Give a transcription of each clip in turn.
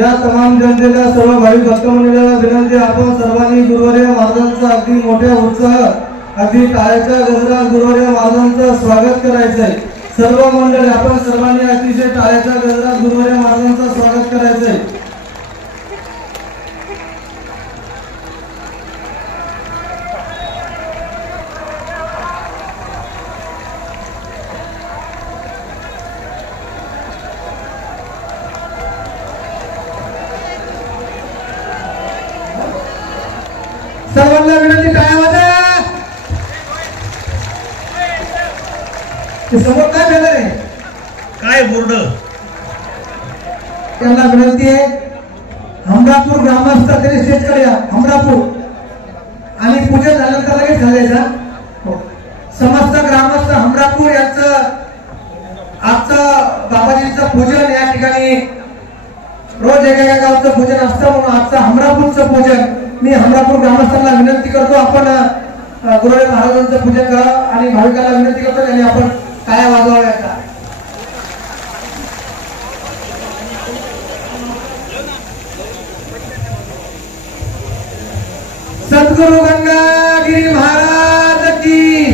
या तमाम जनतेला सर्व भाविक भक्त मंडळाला विनंती, आपण सर्वांनी गुरुवर्य महाराजांचा अगदी मोठ्या उत्साह अगदी टाळ्याच्या गजरात गुरुवर्य महाराजांचं स्वागत करायचं आहे। सर्व मंडळी आपण सर्वांनी अतिशय टाळ्याच्या गजरात गुरुवर्य महाराजांचं स्वागत करायचं आहे। सर्वांना विनंती, टाळ्या वाजवा। समोर काय झालं रे, काय बोर्ड, त्यांना विनंती आहे हमरापूर ग्रामस्थ तरी स्टेजकडे या। हमरापूर आणि पूजन झाल्यानंतर लगेच झालेला समस्त ग्रामस्थ हमरापूर यांचं आजचं बाबाजींचं पूजन या ठिकाणी रोज एका गावचं पूजन असतं, म्हणून आजचं हमरापूरचं पूजन मी हमरापूर ग्रामस्थांना विनंती करतो, आपण गुरुवर्य महाराजांचं पूजन करा आणि भाविकांना विनंती करतो त्यांनी आपण टाळ्या वाजवाव्या। सद्गुरु गंगागिरी महाराज की,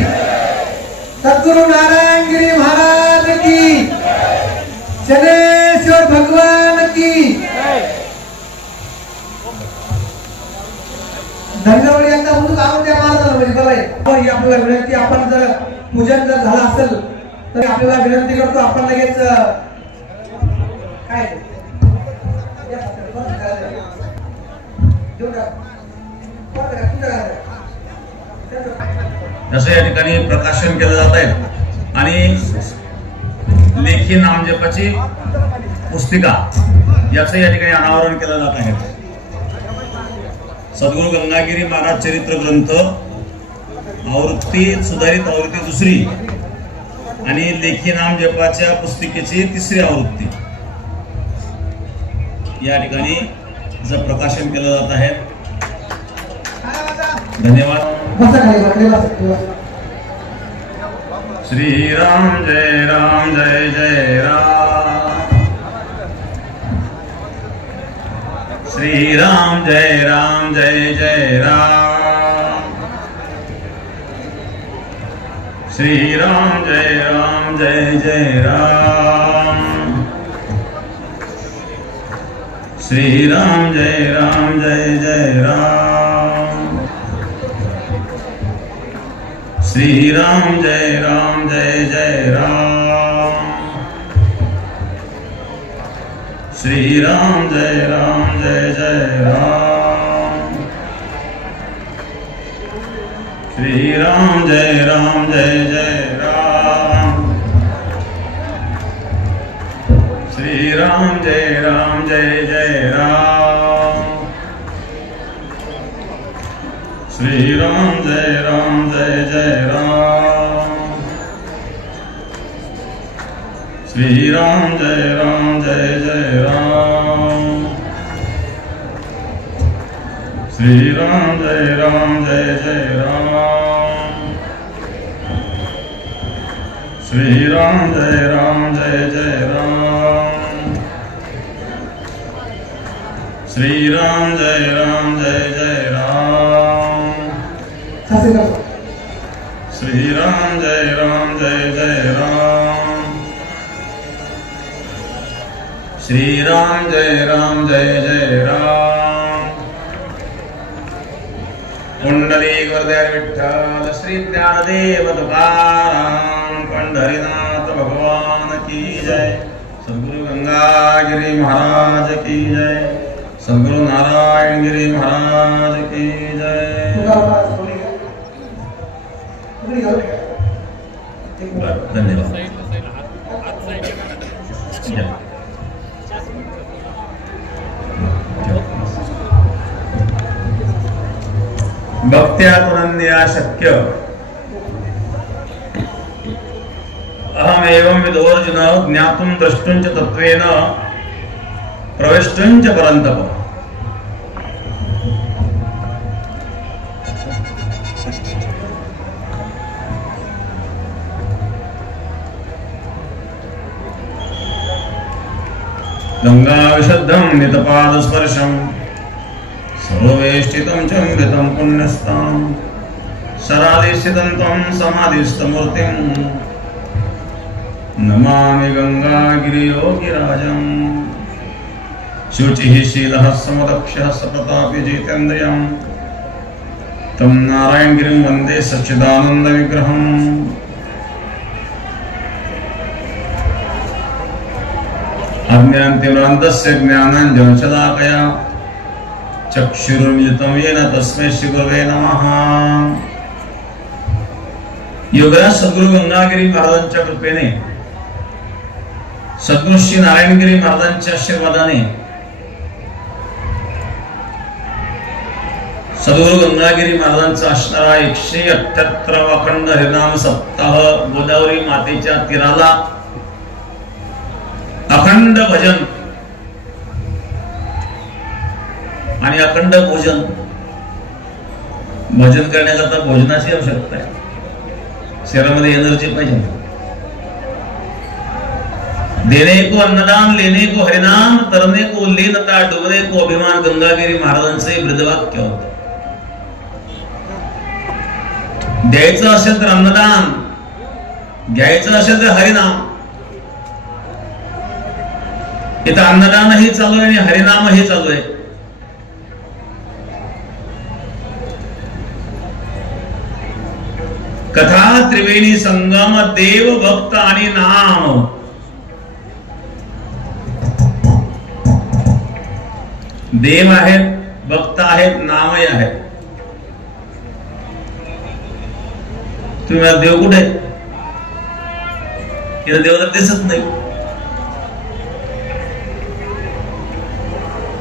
सद्गुरु नारायणगिरी महाराज की, शनेश्वर भगवान की। धन्यवाद। एकदा म्हणून काम त्या महाराजांना म्हणजे बघा ही आपल्याला विनंती, आपण जर पूजन जर झालं असेल तर आपल्याला विनंती करतो आपण लगेच काय जसं या ठिकाणी प्रकाशन केलं जात आहे आणि लेखी नामजपाची पुस्तिका याचं या ठिकाणी अनावरण केलं जात आहे। सद्गुरु गंगागिरी महाराज चरित्र ग्रंथ आवृत्ती सुधारित आवृत्ती दुसरी आणि लेखी नाम जपाच्या पुस्तिकेची तिसरी आवृत्ती या ठिकाणी जर प्रकाशन केलं जात आहे। धन्यवाद। श्री राम जय राम जय जय राम, श्री राम जय राम जय जय राम, श्री राम जय राम जय जय राम, श्री राम जय राम जय जय राम, श्री राम जय राम जय जय राम, श्री राम जय राम जय जय राम, श्री राम जय राम जय जय राम, श्री राम जय राम जय जय राम, श्री राम जय राम जय जय राम, श्री राम जय राम जय जय राम, श्री राम जय राम जय जय राम, श्री राम जय राम जय जय राम, श्री राम जय राम जय जय राम, श्री राम जय राम जय जय राम, श्री राम जय राम जय जय राम, पुंडलिक हृदय विठ्ठल श्री ज्ञानदेव तुकाराम पंढरीनाथ भगवान की जय, सद्गुरु गंगागिरी महाराज की जय, सद्गुरु नारायणगिरी महाराज की जय। धन्यवाद। भक्त्यात्मन्या शक्य अहमेवं विदोर्जुन ज्ञातुं द्रष्टुं च तत्त्वेन प्रवेष्टुं च परन्तप। गंगा विशुद्धं नितपादस्पर्शं सर्वेष्टितं चम्बितं पुण्यस्तां शरादिस्थितं त्वं समाधिस्थमूर्तिं नमामि गंगागिरियोगिराजं शुचिः शीलः समदक्षः सप्रतापी जितेन्द्रियं तं नारायणगिरिं वन्दे सच्चिदानन्दविग्रहम् अज्ञानतिमिरान्धस्य ज्ञानाञ्जनशलाकया चक्षुरुन्मिलितं येन तस्मै श्रीगुरवे नमः। योगराज सद्गुरु गंगागिरी महाराजांच्या कृपेने, सद्गुरु श्री नारायणगिरी महाराजांच्या आशीर्वादाने सद्गुरु गंगागिरी महाराजांचा असणारा 178वा अखंड हरिनाम सप्ताह गोदावरी मातेच्या तीराला अखंड भजन आणि अखंड भोजन। भजन करण्याकरता भोजनाची आवश्यकता आहे, शरीरामध्ये एनर्जी पाहिजे। देने को अन्नदान, लेने को हरिनाम, तरने को लीनता, डुबने को अभिमान, गंगागिरी महाराजांचे ब्रजवाक्य होतं। द्यायचं असेल तर अन्नदान, घ्यायचं असेल तर हरिनाम। इथं अन्नदानही चालू आहे आणि हरिनामही चालू आहे। कथा त्रिवेणी संगम, देव भक्त आणि नाम। देव आहेत, भक्त आहेत, नामही आहेत। तुम्ही मला देव कुठे? इथं देव तर दिसत नाही।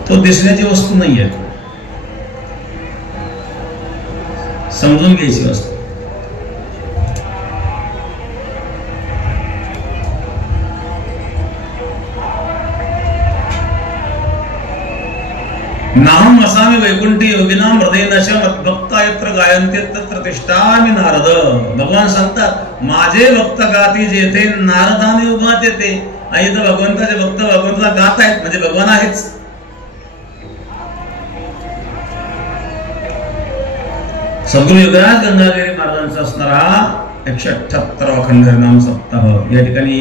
तो दिसण्याची वस्तू नाहीये, समजून घ्यायची वस्तू। नाम असामी वैकुंठी योगिनाम हृदयनाश मद्भक्ता यत्र गायन्ते तत्र तिष्ठामि नारद। भगवान सांगतात, माझे भक्त गाती जेथे नारदाने उभात येते। आणि इथं भगवंताचे भक्त भगवंताला गात आहेत, म्हणजे भगवान आहेच। सद्गुरु योगराज गंगागिरी महाराजांचा असणारा 178वा अखंड हरिनाम सप्ताह। या ठिकाणी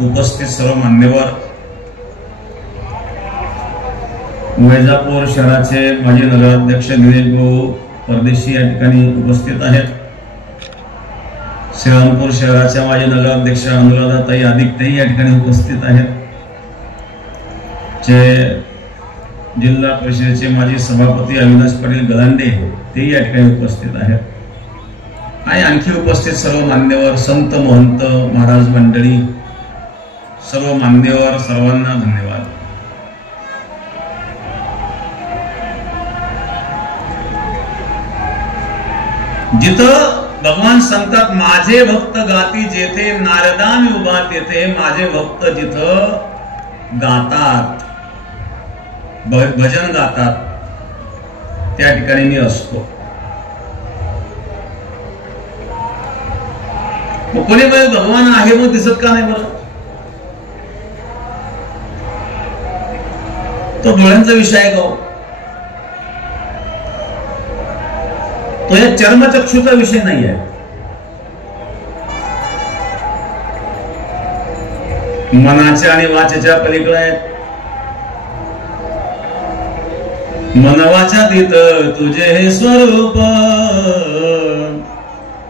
उपस्थित सर्व मान्यवर, वैजापूर शहराचे माजी नगराध्यक्ष दिनेश भाऊ परदेशी या ठिकाणी उपस्थित आहेत। श्रीरामपूर शहराच्या माजी नगराध्यक्ष अनुराधाताई आदित्यही या ठिकाणी उपस्थित आहेत। जिल्हा परिषदेचे माजी सभापती अविनाश पाटील गलांडे ते या ठिकाणी उपस्थित आहेत। आणि आणखी उपस्थित सर्व मान्यवर, संत महंत महाराज मंडळी, सर्व मान्यवर, सर्वांना धन्यवाद। जिथं भगवान सांगतात, माझे भक्त गाती जेथे नारदान उभा तेथे। माझे भक्त जिथं गातात, भजन गातात, त्या ठिकाणी मी असतो। कोणी भगवान आहे मग दिसत का नाही बरं? तो डोळ्यांचा विषय आहे का? तो या चर्मचक्षुचा विषय नाही आहे। मनाच्या आणि वाचेच्या पलीकडे आहेत। मनवाच्यातीत तुझे हे स्वरूप,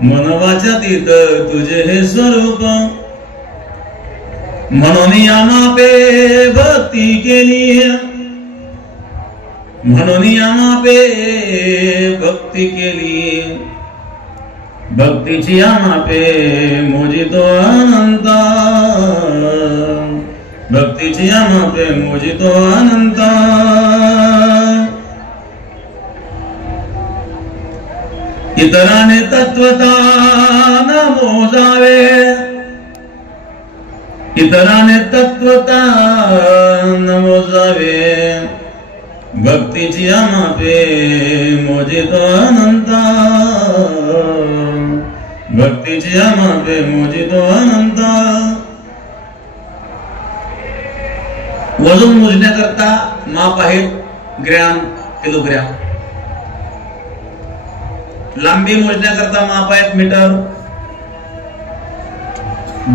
मनवाच्यातीत तुझे हे स्वरूप। म्हणून या मापे भक्ती केली, म्हणून या मापे भक्ती केली। भक्तीची या मापे मोजितो अनंत, भक्तीची या मापे मोजितो अनंत। इतराने तत्वता न मोजावे, इतराने तत्वता न मोजावे। भक्तीची मापे मोजितो अनंत, भक्तीची मापे मोजितो अनंत। वजन मोजण्याकरता माप आहेत ग्रॅम, किलोग्रॅम. लांबी मोजण्याकरता माप आहेत मीटर.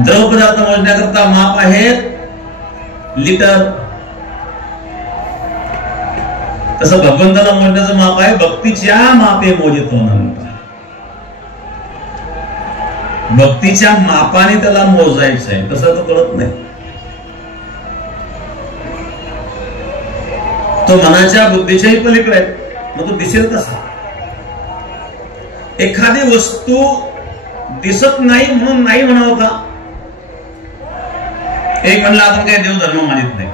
द्रव पदार्थ मोजण्याकरता माप आहेत लिटर. तसं भगवंताला मोजण्याचं माप आहे भक्तीच्या मापे मोजितो अनंत. भक्तीच्या मापाने त्याला मोजायचं आहे, तसं तो कळत नाही. तो मनाच्या बुद्धीच्याही पलीकडे आहे. मग तो दिसेल कसा? एखादी वस्तू दिसत नाही म्हणून नाही म्हणावं का? एक म्हणलं आपण काही देवधर्म मानित नाही.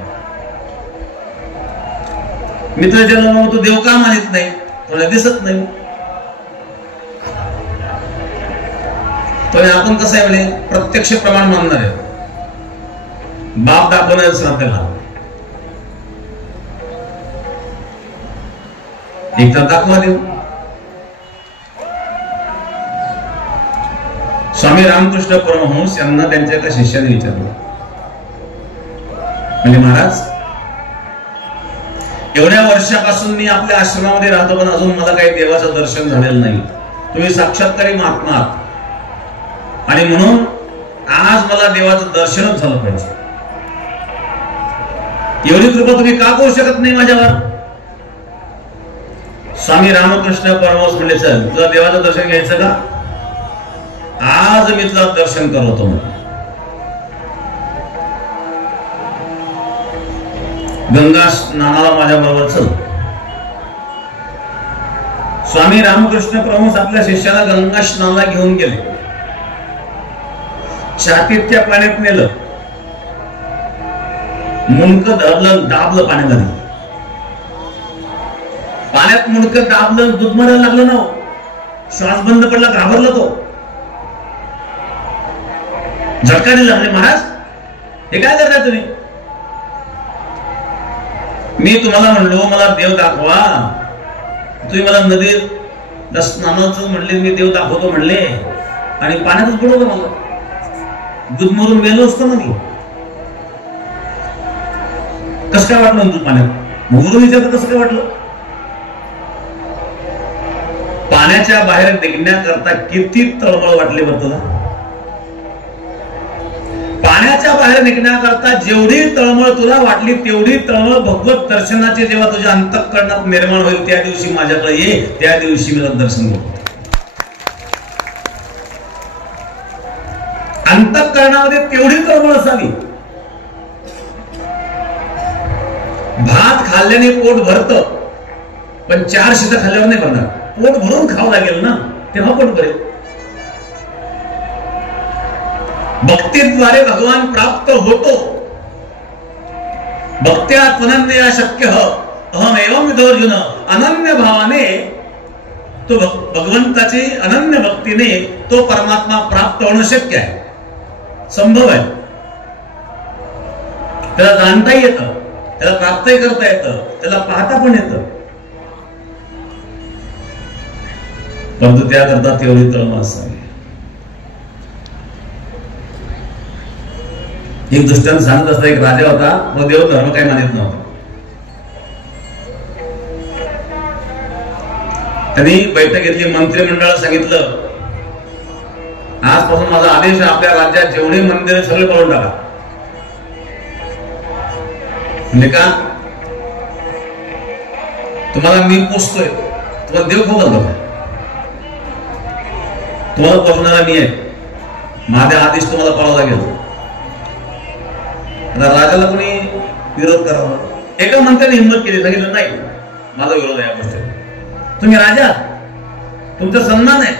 मित्राच्या नावावर तो देव का मानित नाही? तुला दिसत नाही. पण आपण कसं आहे म्हणजे प्रत्यक्ष प्रमाण मानणार आहे. बाप दाखवणार श्राद्धला एक तर दाखवा देऊ. स्वामी रामकृष्ण परमहंस यांना त्यांच्या एका शिष्याने विचारलं, म्हणजे महाराज एवढ्या वर्षापासून मी आपल्या आश्रमामध्ये राहतो पण अजून मला काही देवाचं दर्शन झालेलं नाही. तुम्ही साक्षात्कारी महात्मा आहात आणि म्हणून आज मला देवाचं दर्शनच झालं पाहिजे. एवढी कृपा तुम्ही का करू शकत नाही माझ्यावर? स्वामी रामकृष्ण परमहंस म्हणले, चल तुला देवाचं दर्शन घ्यायचं का? आज मी तुला दर्शन करवतो. गंगा स्नानाला माझ्या बरोबर चल. स्वामी रामकृष्ण परमहंस आपल्या शिष्याला गंगा स्नानाला घेऊन गेले. छातीच्या पाण्यात नेलं, मुंडकं धरलं, दाबलं पाण्यामध्ये. पाण्यात मुंडकं दाबलं, दूध मारायला लागलं ना. श्वास बंद पडला, घाबरला तो. झटका दिला, म्हणजे महाराज हे काय करताय तुम्ही? मी तुम्हाला म्हणलो मला देव दाखवा, तुम्ही मला नदीत स्नानाचं म्हणले, मी देव दाखवतो म्हणले आणि पाण्यातच बुडवलं. मला दूध मरून गेलो असतो ना मी. कसं काय वाटलं दूध पाण्यात? म्हणून विचारतो कसं काय वाटलं? पाण्याच्या बाहेर निघण्याकरता किती तळमळ वाटली बरं तुला? पाण्याच्या बाहेर निघण्याकरता जेवढी तळमळ तुला वाटली तेवढी तळमळ भगवत दर्शनाची जेव्हा तुझ्या अंतःकरणात निर्माण होईल त्या दिवशी माझ्याकडे ये, त्या दिवशी मी दर्शन करतो. अंतःकरणामध्ये तेवढी तळमळ असावी. भात खाल्ल्याने पोट भरतं पण 4 शीतं खाल्ल्यावर नाही भरणार. पोट भरून खावं लागेल ना, तेव्हा पोट भरेल. भक्तीद्वारे भगवान प्राप्त होतो. भक्त्या त्वनन्यया शक्य अहम एवं विदोर्जुन. अनन्य भावाने तो भगवंताची अनन्य भक्तीने तो परमात्मा प्राप्त होणं शक्य आहे, संभव आहे. त्याला जाणता येतं, त्याला प्राप्तही करता येतं, त्याला पाहता पण येतं. परंतु त्याकरता तेवढी तळमळ असावी. एक दृष्टांत सांगत असता, एक राजा होता, व देव धर्म काही मानित नव्हता. त्यांनी बैठक घेतली, मंत्रिमंडळाला सांगितलं आजपासून माझा आदेश आहे, आपल्या राज्यात जेवढे मंदिर सगळे पळून टाका. म्हणजे का? तुम्हाला मी पोचतोय, तुम्हाला देव खाऊ घालतो, तुम्हाला पोचणारा मी आहे, माझा आदेश तुम्हाला पाळावा लागेल. राजाला कोणी विरोध करावा? एका मंत्र्याने हिंमत केली, सांगितलं नाही माझा विरोध आहे या गोष्टीला. तुम्ही राजा, तुमचा सन्मान आहे,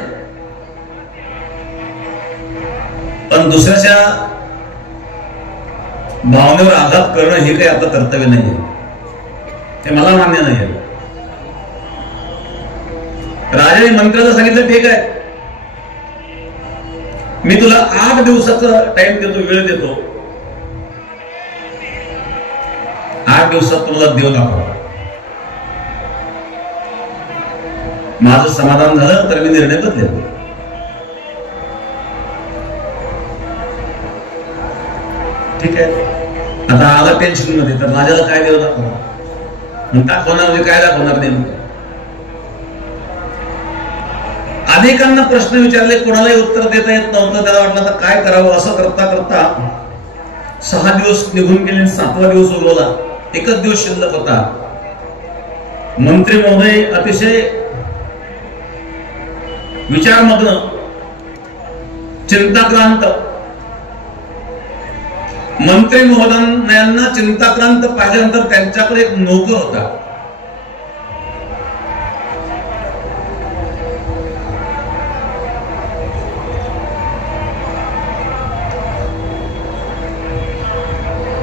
पण दुसऱ्याच्या भावनेवर आघात करणं हे काही आपलं कर्तव्य नाहीये, हे मला मान्य नाहीये. राजाने मंत्र्याला सांगितलं ठीक आहे, मी तुला 8 दिवसाचा टाइम देतो, वेळ देतो. 8 दिवसात तुम्हाला देव दाखवा. माझं समाधान झालं तर मी निर्णय बदलेल. ठीक आहे. आता आला टेन्शन मध्ये, तर राजाला काय देव दाखवणार, दाखवणार म्हणजे काय दाखवणार नेमकं. अनेकांना प्रश्न विचारले, कोणालाही उत्तर देता येत नव्हतं. त्याला वाटलं आता काय करावं. असं करता करता 6 दिवस निघून गेले, 7वा दिवस उगवला. एकच दिवस शिल्लक होता. मंत्री महोदय अतिशय विचारमग्न, चिंताक्रांत. मंत्री महोदयांना चिंताक्रांत पाहिल्यानंतर त्यांच्याकडे एक नोकर होता.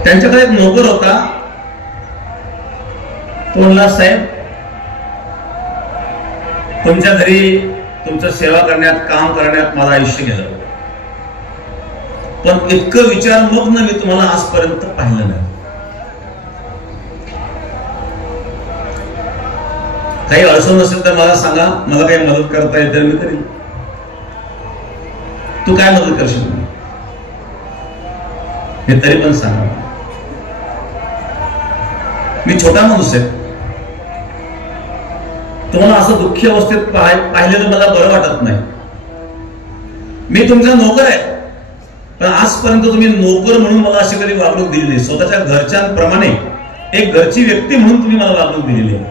त्यांच्याकडे एक नोकर होता. तो म्हणला, साहेब तुमच्या घरी तुमचं सेवा करण्यात, काम करण्यात माझं आयुष्य गेलं, पण इतकं विचारमग्न मी तुम्हाला आजपर्यंत पाहिलं नाही. काही अडचण असेल तर मला सांगा, मला काही मदत करता येते मी करीन. तू काय मदत करशील हे तरी पण सांगा. मी छोटा माणूस आहे, तुम्हाला असं दुःखी अवस्थेत पाहिलेलं मला बरं वाटत नाही. मी तुमचा नोकर आहे, पण आजपर्यंत तुम्ही नोकर म्हणून मला अशी कधी वागणूक दिली नाही. स्वतःच्या घरच्यांप्रमाणे एक घरची व्यक्ती म्हणून तुम्ही मला वागणूक दिलेली आहे.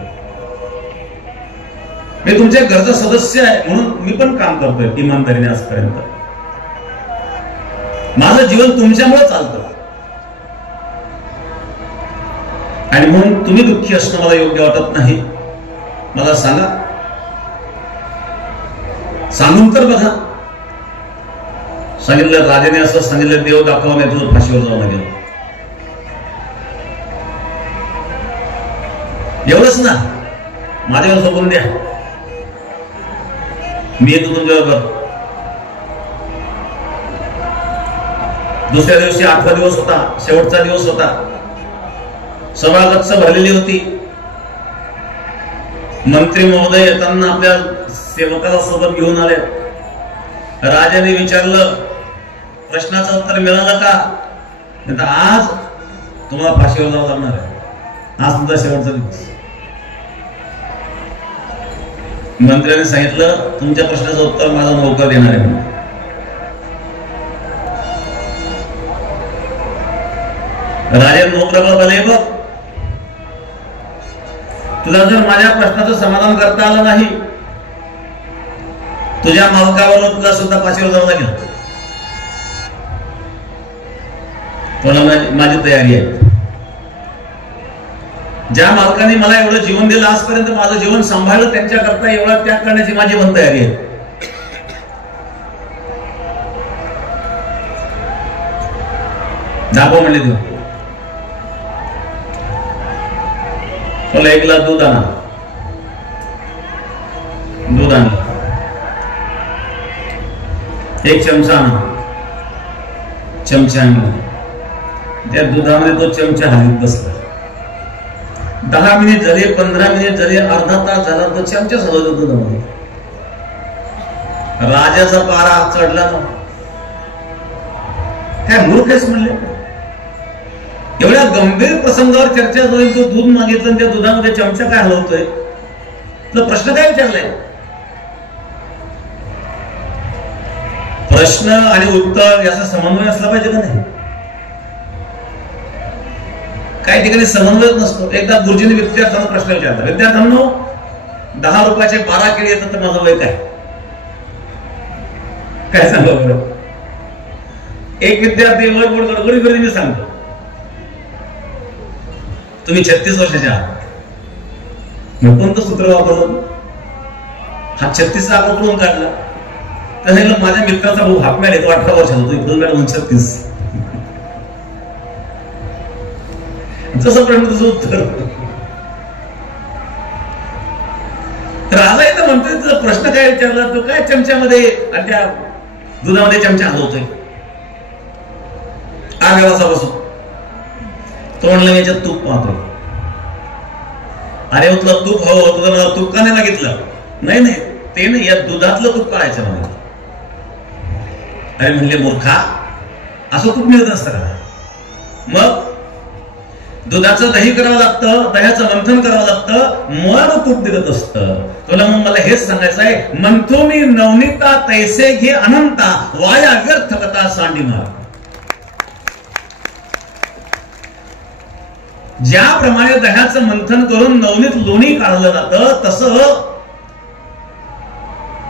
मी तुमच्या घरचा सदस्य आहे म्हणून मी पण काम करतोय इमानदारीने आजपर्यंत. माझं जीवन तुमच्यामुळे चालतं आणि म्हणून तुम्ही दुःखी असणं मला योग्य वाटत नाही. मला सांगा, सांगून तर बघा. सांगितलं राजाने, असं सांगितलं, देव दाखवा नाही तुझं फाशीवर जावं लागेल. एवढंच ना, माझ्यावर सोडून द्या, मी येतो तुमच्याबरोबर. दुसऱ्या दिवशी 8वा दिवस होता, शेवटचा दिवस होता. सभा गच्च भरलेली होती. मंत्री महोदय येताना आपल्या सेवकाला सोबत घेऊन आले. राजाने विचारलं, प्रश्नाचं उत्तर मिळालं का? आज तुम्हाला फाशीवर जावं लागणार आहे, आज तुमचा शेवटचा दिवस. मंत्र्याने सांगितलं, तुमच्या प्रश्नाचं उत्तर माझा नोकर देणार आहे. राजा नोकराला बोलले, बघ तुला जर माझ्या प्रश्नाचं समाधान करता आलं नाही, तुझ्या मालकावर तुला सुद्धा फाशीवर जावं लागेल. माझी तयारी आहे. ज्या मालकाने मला एवढं जीवन दिलं, आजपर्यंत माझं जीवन सांभाळलं, त्यांच्याकरता एवढा त्याग करण्याची माझी पण तयारी आहे. दाखव म्हणले तू. 1 ग्लास दूध आणा. दूध आणलं. 1 चमचा आणा. चमचा आणला. त्या दुधामध्ये तो चमचा हलवत बसला. 10 मिनिट झाले, 15 मिनिट झाले, अर्धा तास झाला, तो चमचा हलवत दुधामध्ये. राजाचा पारा चढला ना. काय मूर्ख आहेस म्हणले. एवढ्या गंभीर प्रसंगावर चर्चा झाली, तो दूध मागितलं आणि त्या दुधामध्ये चमचा काय हलवतोय, तुला प्रश्न काय विचारलाय? प्रश्न आणि उत्तर याचा समन्वय असला पाहिजे का नाही? काही ठिकाणी समन्वयच नसतो. एकदा गुरुजींनी विद्यार्थ्यांना प्रश्न विचारला, विद्यार्थ्यांनो 10 रुपयाचे 12 केळी येतात तर माझं वय काय? काय सांगा बरं. एक विद्यार्थी गडबड मी सांगतो, तुम्ही 36 वर्षाचे आहात. मग कोणतं सूत्र वापरलं? हा 36 आकडा कुठून काढला? तर माझ्या मित्राचा भाऊ हापमॅन येतो, 18 वर्षाचा, तो इकडून मॅडम 36. तसं प्रश्न तसं उत्तर. राजा येतं म्हणतोय, प्रश्न काय विचारला, तो काय चमच्यामध्ये आणि त्या दुधामध्ये चमचा हलवतोय. आगावाचा बसून तो म्हणला, याच्यात तूप पाहतोय. अरे तुला तूप हवं होतं, मला तूप का नाही मागितलं? नाही नाही, ते नाही, या दुधातलं तूप काढायचं मला. अरे म्हणले, मूर्खा, असं तूप मिळत असतं का? मग दुधाचं दही करावं लागतं, दह्याचं मंथन करावं लागतं, मग तूप दिलं असतं. तुला मग मला हेच सांगायचं आहे, म्हणतो मी नवनीता तैसे घे अनंता, वाया व्यर्थ कथा सांडी मार. ज्याप्रमाणे दह्याचं मंथन करून नवनीत लोणी काढलं जातं, तसं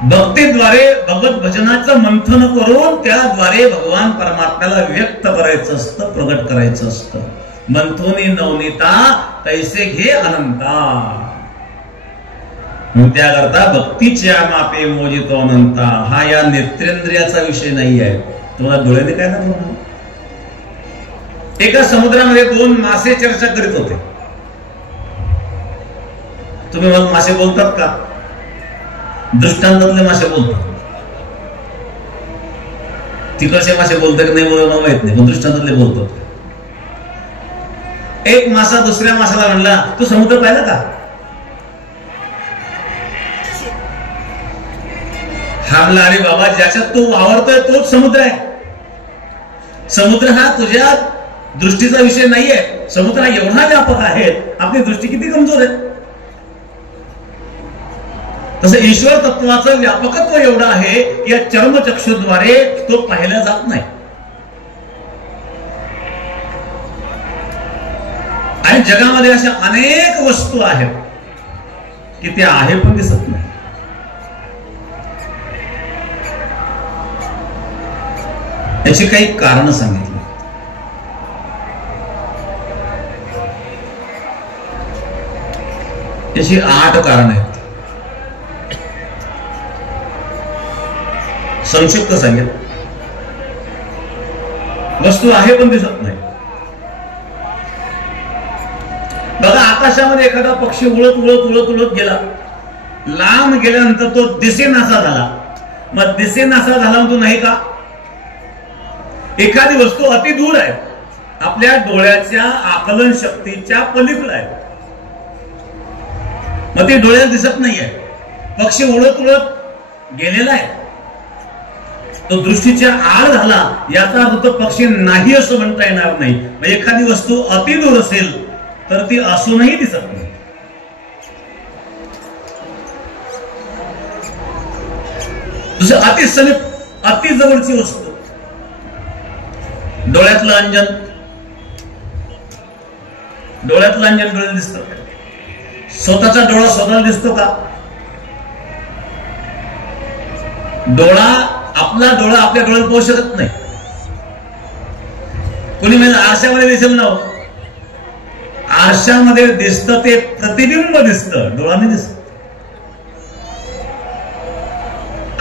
भक्तीद्वारे भगवत भजनाचं मंथन करून त्याद्वारे भगवान परमात्म्याला व्यक्त करायचं असतं, प्रगट करायचं असतं. मंथोनी नवनीता तैसे घे अनंता. त्याकरता भक्तीच्या मापे मोजितो अनंता हा या नेत्रेंद्रियाचा विषय नाही आहे. तुम्हाला डोळ्याने काय दाखवणार? एका समुद्रामध्ये दोन मासे चर्चा करीत होते. तुम्ही मग मासे बोलतात का? दृष्टांतातले मासे बोलतात. तिकडचे मासे बोलतात की नाही बोलणं माहित नाही, पण दृष्टांतातले बोलतात. एक मासा दुसऱ्या मासाला म्हणला, तू समुद्र पाहिला का? हा म्हणला, अरे बाबा, ज्याच्यात तू वावरतोय तोच समुद्र आहे. समुद्र हा तुझ्या दृष्टीचा विषय नाहीये. समुद्र हा एवढा व्यापक आहे, आपली दृष्टी किती कमजोर आहे. तसं ईश्वर तत्वाचं व्यापकत्व एवढं आहे की या चर्मचक्षुद्वारे तो पाहिला जात नाही. आणि जगामध्ये अशा अनेक वस्तू आहेत की त्या आहे पण दिसत नाही. याची काही कारण सांगितली. याची 8 कारण आहेत. संक्षिप्त सांगेल. वस्तू आहे पण दिसत नाही. बघा, आकाशामध्ये एखादा पक्षी उडत उडत उडत उडत गेला, लांब गेल्यानंतर तो दिसेनासा झाला. मग दिसेनासा झाला म्हणतो नाही का? एखादी वस्तू अति दूर आहे, आपल्या डोळ्याच्या आकलन शक्तीच्या पलीकडे आहे, मग ती डोळ्याला दिसत नाहीये. पक्षी उडत उडत गेलेला आहे, तो दृष्टीच्या आड झाला, याचा अर्थ पक्षी नाही असं म्हणता येणार नाही. म्हणजे एखादी वस्तू अति दूर असेल तर ती असूनही दिसत नाही. दुसरं अति समीप, अति जवळची वस्तू. डोळ्यातलं अंजन, डोळ्यातलं अंजन डोळ्याला दिसतं. स्वतःचा डोळा स्वतःला दिसतो का? डोळा, आपला डोळा आपल्या डोळ्यात पोहोचू शकत नाही. कोणी म्हणजे आरशामध्ये दिसेल ना, आरशामध्ये दिसतं ते प्रतिबिंब दिसतं, डोळा नाही दिसत.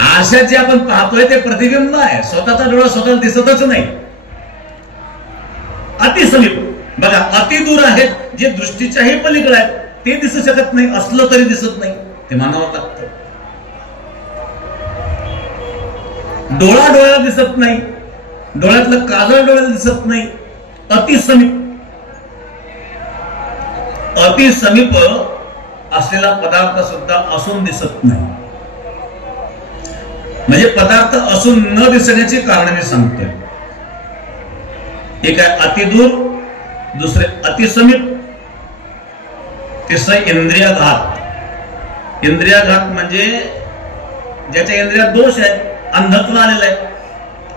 आरशात जे आपण पाहतोय ते प्रतिबिंब आहे, स्वतःचा डोळा स्वतःला दिसतच नाही. अति समीप, बघा, अति दूर आहेत, जे दृष्टीच्याही पलीकडे आहेत, ते दिसू शकत नाही. असलं तरी दिसत नाही, ते मानावं लागतं. डोळा डोळ्याला दिसत नाही, डोळ्यातलं काजळ डोळ्याला दिसत नाही. अति समीप, अति समीप असलेला पदार्थ सुद्धा असून दिसत नाही. म्हणजे पदार्थ असून न दिसण्याची कारण मी सांगतोय. एक आहे अति दूर, दुसरे अति समीप, तिसरं इंद्रियाघात. इंद्रियाघात म्हणजे ज्याच्या इंद्रियात दोष आहे, अंधत्व आलेलं आहे.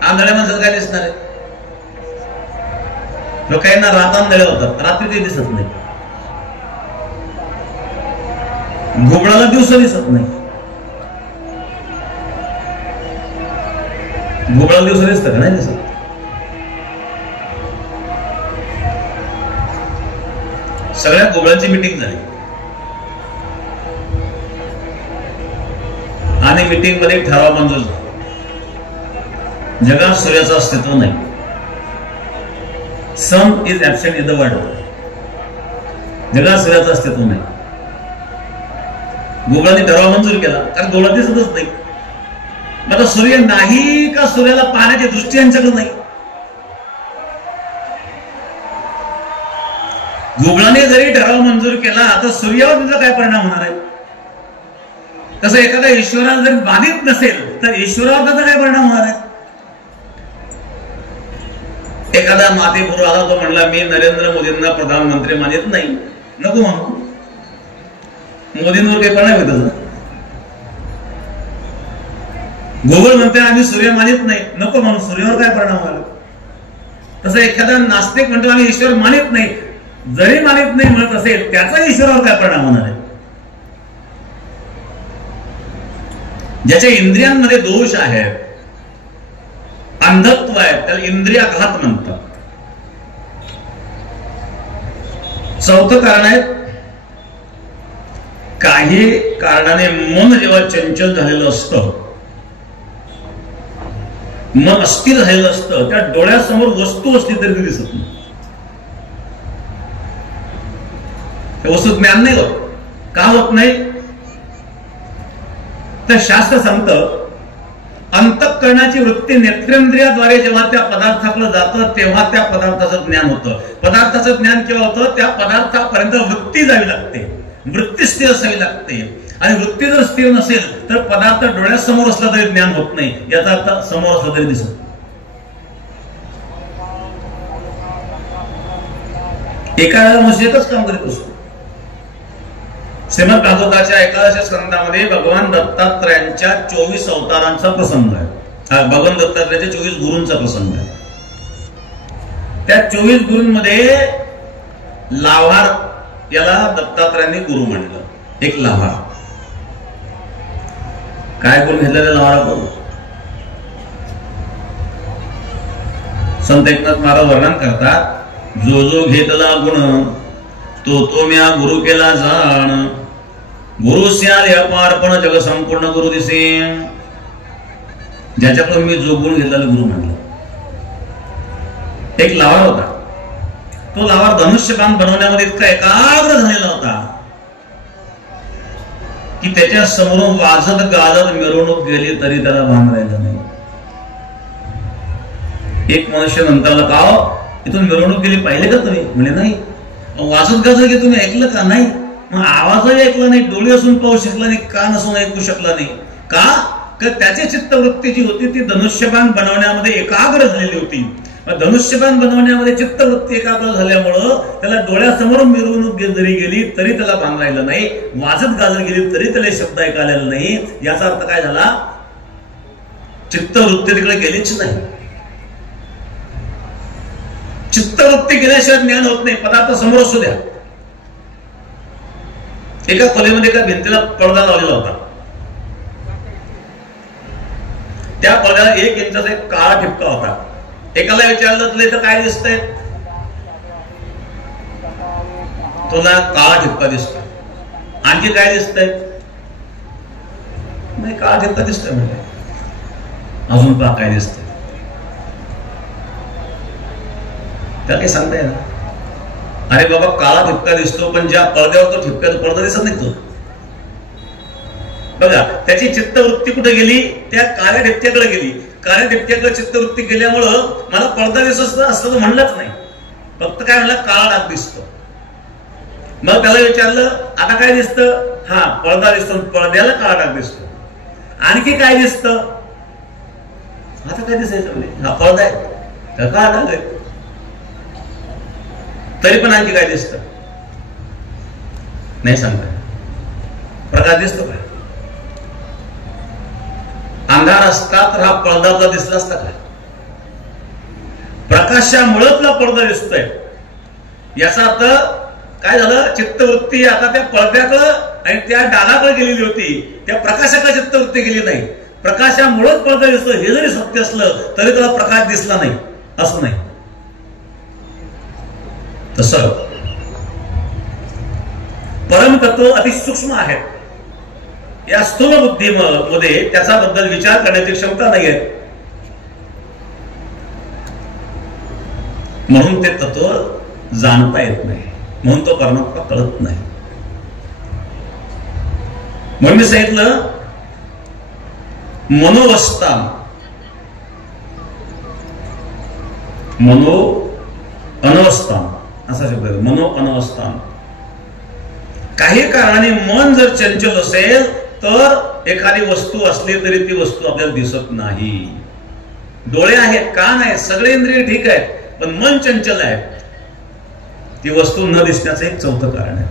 आंधळ्या माणसाला काय दिसणार आहे? लोकांना रातांधळे होतात, रात्री ते दिसत नाही. घोबडाला दिवस दिसत नाही. घोबडाला दिवस दिसतं का? नाही दिसत. सगळ्या घोबळांची मीटिंग झाली आणि मीटिंग मध्ये ठराव मंजूर झाला. जगात सूर्याचं अस्तित्व नाही. Sun is absent in the world. जगात सूर्याचं अस्तित्व नाही. घोबळाने ठराव मंजूर केला, कारण डोळा दिसतच नाही. आता सूर्य नाही का सूर्याला पाहण्याची दृष्टी यांच्याकडे नाही. घोबळाने जरी ठराव मंजूर केला तर सूर्यावर तुझा काय परिणाम होणार आहे? तसं एखाद्या ईश्वराला जर बाधित नसेल तर ईश्वरावर त्याचा काय परिणाम होणार आहे? एखादा मातेपुरू आला, तो म्हणला मी नरेंद्र मोदींना प्रधानमंत्री मानित नाही, नको म्हणू, मोदींवर काही परिणाम होत. गुगल म्हणते आम्ही सूर्य मानित नाही, नको म्हणून सूर्यावर काय परिणाम झाला. तसं एखादा नास्तिक म्हणतो आम्ही ईश्वर मानित नाही, जरी मानित नाही म्हणत असेल त्याचा ईश्वरावर काय परिणाम होणार आहे. ज्याच्या इंद्रियांमध्ये दोष आहेत, अंधत्व आहे, त्याला इंद्रियाघात म्हणतात. चौथं कारण आहे, काही कारणाने मन जेव्हा चंचल झालेलं असतं, मन अस्थिर झालेलं असतं, त्या डोळ्यासमोर वस्तू असली तरी ती दिसत नाही. ते वस्तू ज्ञान नाही होत. का होत नाही? तर शास्त्र सांगतं, अंतःकरणाची वृत्ती नेत्रेंद्रियाद्वारे जेव्हा त्या पदार्थाकडे जातं तेव्हा त्या पदार्थाचं ज्ञान होतं. पदार्थाचं ज्ञान केव्हा होतं? त्या पदार्थापर्यंत वृत्ती जावी लागते, वृत्ती स्थिर असावी लागते. आणि वृत्ती जर स्थिर नसेल तर पदार्थ डोळ्यासमोर असला तरी ज्ञान होत नाही. याचा अर्थ समोर असला तरी दिसत. एका मनुष्य एकच काम करीत असतो. श्रीमद भागवताच्या 11व्या स्कंदामध्ये भगवान दत्तात्रयांच्या 24 अवतारांचा प्रसंग आहे. भगवान दत्तात्रयाच्या 24 गुरूंचा प्रसंग आहे. त्या 24 गुरूंमध्ये लाव्हार याला दत्तात्रयांनी गुरु म्हणलं. एक लाव्हार. काय गुण घेतलेला लाव्हार? संत एकनाथ महाराज वर्णन करतात, जो जो घेतला गुण तो तो म्या गुरु केला जाण, गुरु स्याल अपार्पण जग संपूर्ण गुरु दिसे. ज्याच्याकडून मी जो गुण घेतलेला गुरु म्हणलं. एक लावार होता. तो लावार धनुष्यबाण बनवण्यामध्ये इतका एकाग्र झालेला होता की त्याच्या समोरून वाजत गाजत मिरवणूक गेली तरी त्याला भान राहिलं नाही. एक मनुष्य नंतरला, का इथून मिरवणूक गेली पाहिले का तुम्ही? म्हणजे नाही. वाजत गाजत की तुम्ही ऐकलं का? नाही. मग आवाजही ऐकला नाही, डोळे असून पाहू शकला नाही, कान असून ऐकू शकला नाही. का? त्याची चित्तवृत्ती जी होती ती धनुष्यबाण बनवण्यामध्ये एकाग्र झालेली होती. धनुष्यबाण बनवण्यामध्ये चित्तवृत्ती एकाग्र झाल्यामुळं त्याला डोळ्यासमोर मिरवणूक जरी गेली तरी त्याला भान राहिलं नाही, वाजत गाजत गेली तरी त्याला शब्द ऐकायला नाही. याचा अर्थ काय झाला? चित्तवृत्ती तिकडे गेलीच नाही. चित्तवृत्ती गेल्याशिवाय ज्ञान होत नाही. पदार्थ समोर असू द्या. एका खोलीमध्ये एका भिंतीला पडदा लावलेला होता. त्या पडद्याला 1 इंचाचा एक काळा ठिपका होता. एकाला विचारलं तुला इथं काय दिसतंय? तुला काळा ठिपका दिसतोय. आणखी काय दिसतंय? नाही, काळा ठिपका दिसतोय. म्हणजे अजून पहा काय दिसतंय. त्याला काही सांगता येईल? अरे बाबा, काळा ठिपका दिसतो पण ज्या पडद्यावर तो ठिपका, तो पडदा दिसत नाही. तो बघा, त्याची चित्तवृत्ती कुठे गेली? त्या काळ्या ठिपक्याकडे गेली. काळ्या ठिपक्याकडे चित्तवृत्ती गेल्यामुळं मला पडदा दिसत असतं तर म्हणलंच नाही. फक्त काय म्हणलं? काळा डाग दिसतो. मग त्याला विचारलं आता काय दिसतं? हा, पडदा दिसतो. पडद्याला काळा डाग दिसतो. आणखी काय दिसतं? आता काय दिसायचं? म्हणजे हा पडदा आहे, तर काळा डाग आहे. तरी पण आणखी काय दिसतं? नाही सांगता. प्रकाश दिसतो का? अंधार असता तर हा पडदा दिसला असता का? प्रकाशामुळे तुला पडदा दिसतोय. याचा अर्थ काय झालं? चित्तवृत्ती आता त्या पडद्याकडे आणि त्या डागाकडे गेलेली होती, त्या प्रकाशाकडे चित्तवृत्ती गेली नाही. प्रकाशामुळेच पडदा दिसतो हे जरी सत्य असलं तरी तुला प्रकाश दिसला नाही असं नाही. तसं परमतत्व अतिसूक्ष्म आहे. या स्थूल बुद्धीमध्ये त्याच्याबद्दल विचार करण्याची क्षमता नाही आहे. म्हणून ते तत्व जाणता येत नाही. म्हणून तो परमात्मा कळत नाही. म्हणून मी सांगितलं मनोवस्था, मनो अनवस्था असा शब्द आहे. मनो अनवस्था. काही कारणाने मन जर चंचल असेल तर एखादी वस्तू असली तरी ती वस्तू आपल्याला दिसत नाही. डोळे आहेत, कान आहेत, सगळे इंद्रिय ठीक आहेत, पण मन चंचल आहे, ती वस्तू न दिसण्याचं एक चौथं कारण आहे.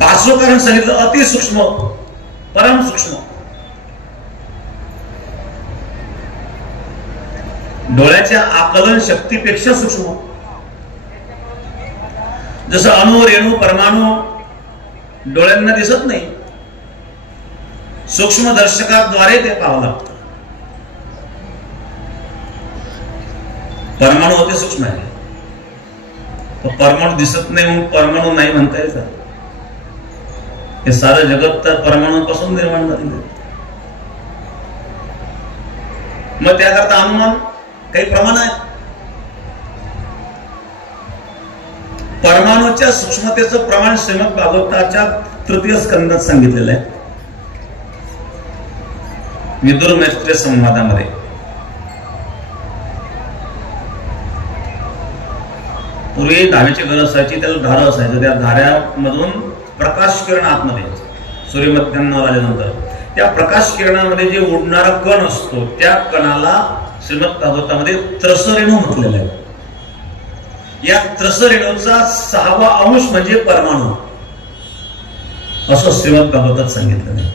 पाचवं कारण सांगितलं अतिसूक्ष्म, परम सूक्ष्म. डोळ्याच्या आकलन शक्तीपेक्षा सूक्ष्म. जसं अणु, रेणू, परमाणू डोळ्यांना दिसत नाही, सूक्ष्मदर्शकाद्वारे ते पाहावं लागतं. परमाणू होते सूक्ष्म आहे, परमाणू दिसत नाही म्हणून परमाणू नाही म्हणता येत. हे सारं जगत तर परमाणूपासून निर्माण झालेलं. मग त्याकरता अनुमान काही प्रमाण आहे. परमाणूच्या सूक्ष्मतेचं प्रमाण श्रीमद भागवताच्या तृतीय स्कंदात सांगितलेलं आहे. विदुर मैत्रेय संवादामध्ये पूर्वी धावेची गरज असायची, त्याला धारा असायचं. त्या धाऱ्यामधून प्रकाश किरण आतमध्ये सूर्यमध्यान्नावर आल्यानंतर त्या प्रकाश किरणामध्ये जे उडणारा कण असतो त्या कणाला श्रीमद भागवतामध्ये त्रसरेणू म्हटलेलं आहे. या त्रसरेणूचा 6वा अंश म्हणजे परमाणू असं श्रीमद भागवतात सांगितलं नाही.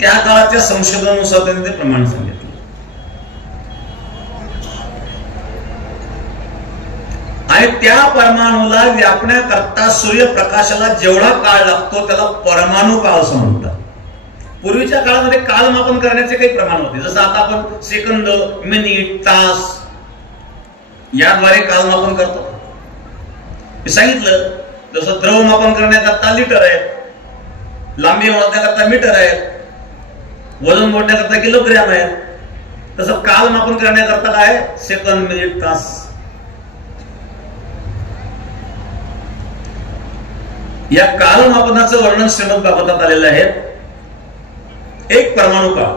त्या काळाच्या संशोधनानुसार त्यांनी ते प्रमाण सांगितलं. आणि त्या परमाणूला व्यापण्याकरता सूर्यप्रकाशाला जेवढा काळ लागतो त्याला परमाणु काळ असं म्हणतात. पूर्वीच्या काळामध्ये कालमापन करण्याचे काही प्रमाण होते, जसं आता आपण सेकंद, मिनिट, तास याद्वारे कालमापन करतो. हे सांगितलं. जसं द्रवमापन करण्याकरता लिटर आहे, लांबी मोजण्याकरता मीटर आहे, वजन मोजण्याकरता किलोग्रॅम आहे, तसं कालमापन करण्याकरता काय सेकंद, मिनिट, तास. या कालमापनाचं वर्णन श्रीमद भागवतात आलेलं आहे. एक परमाणु काळ,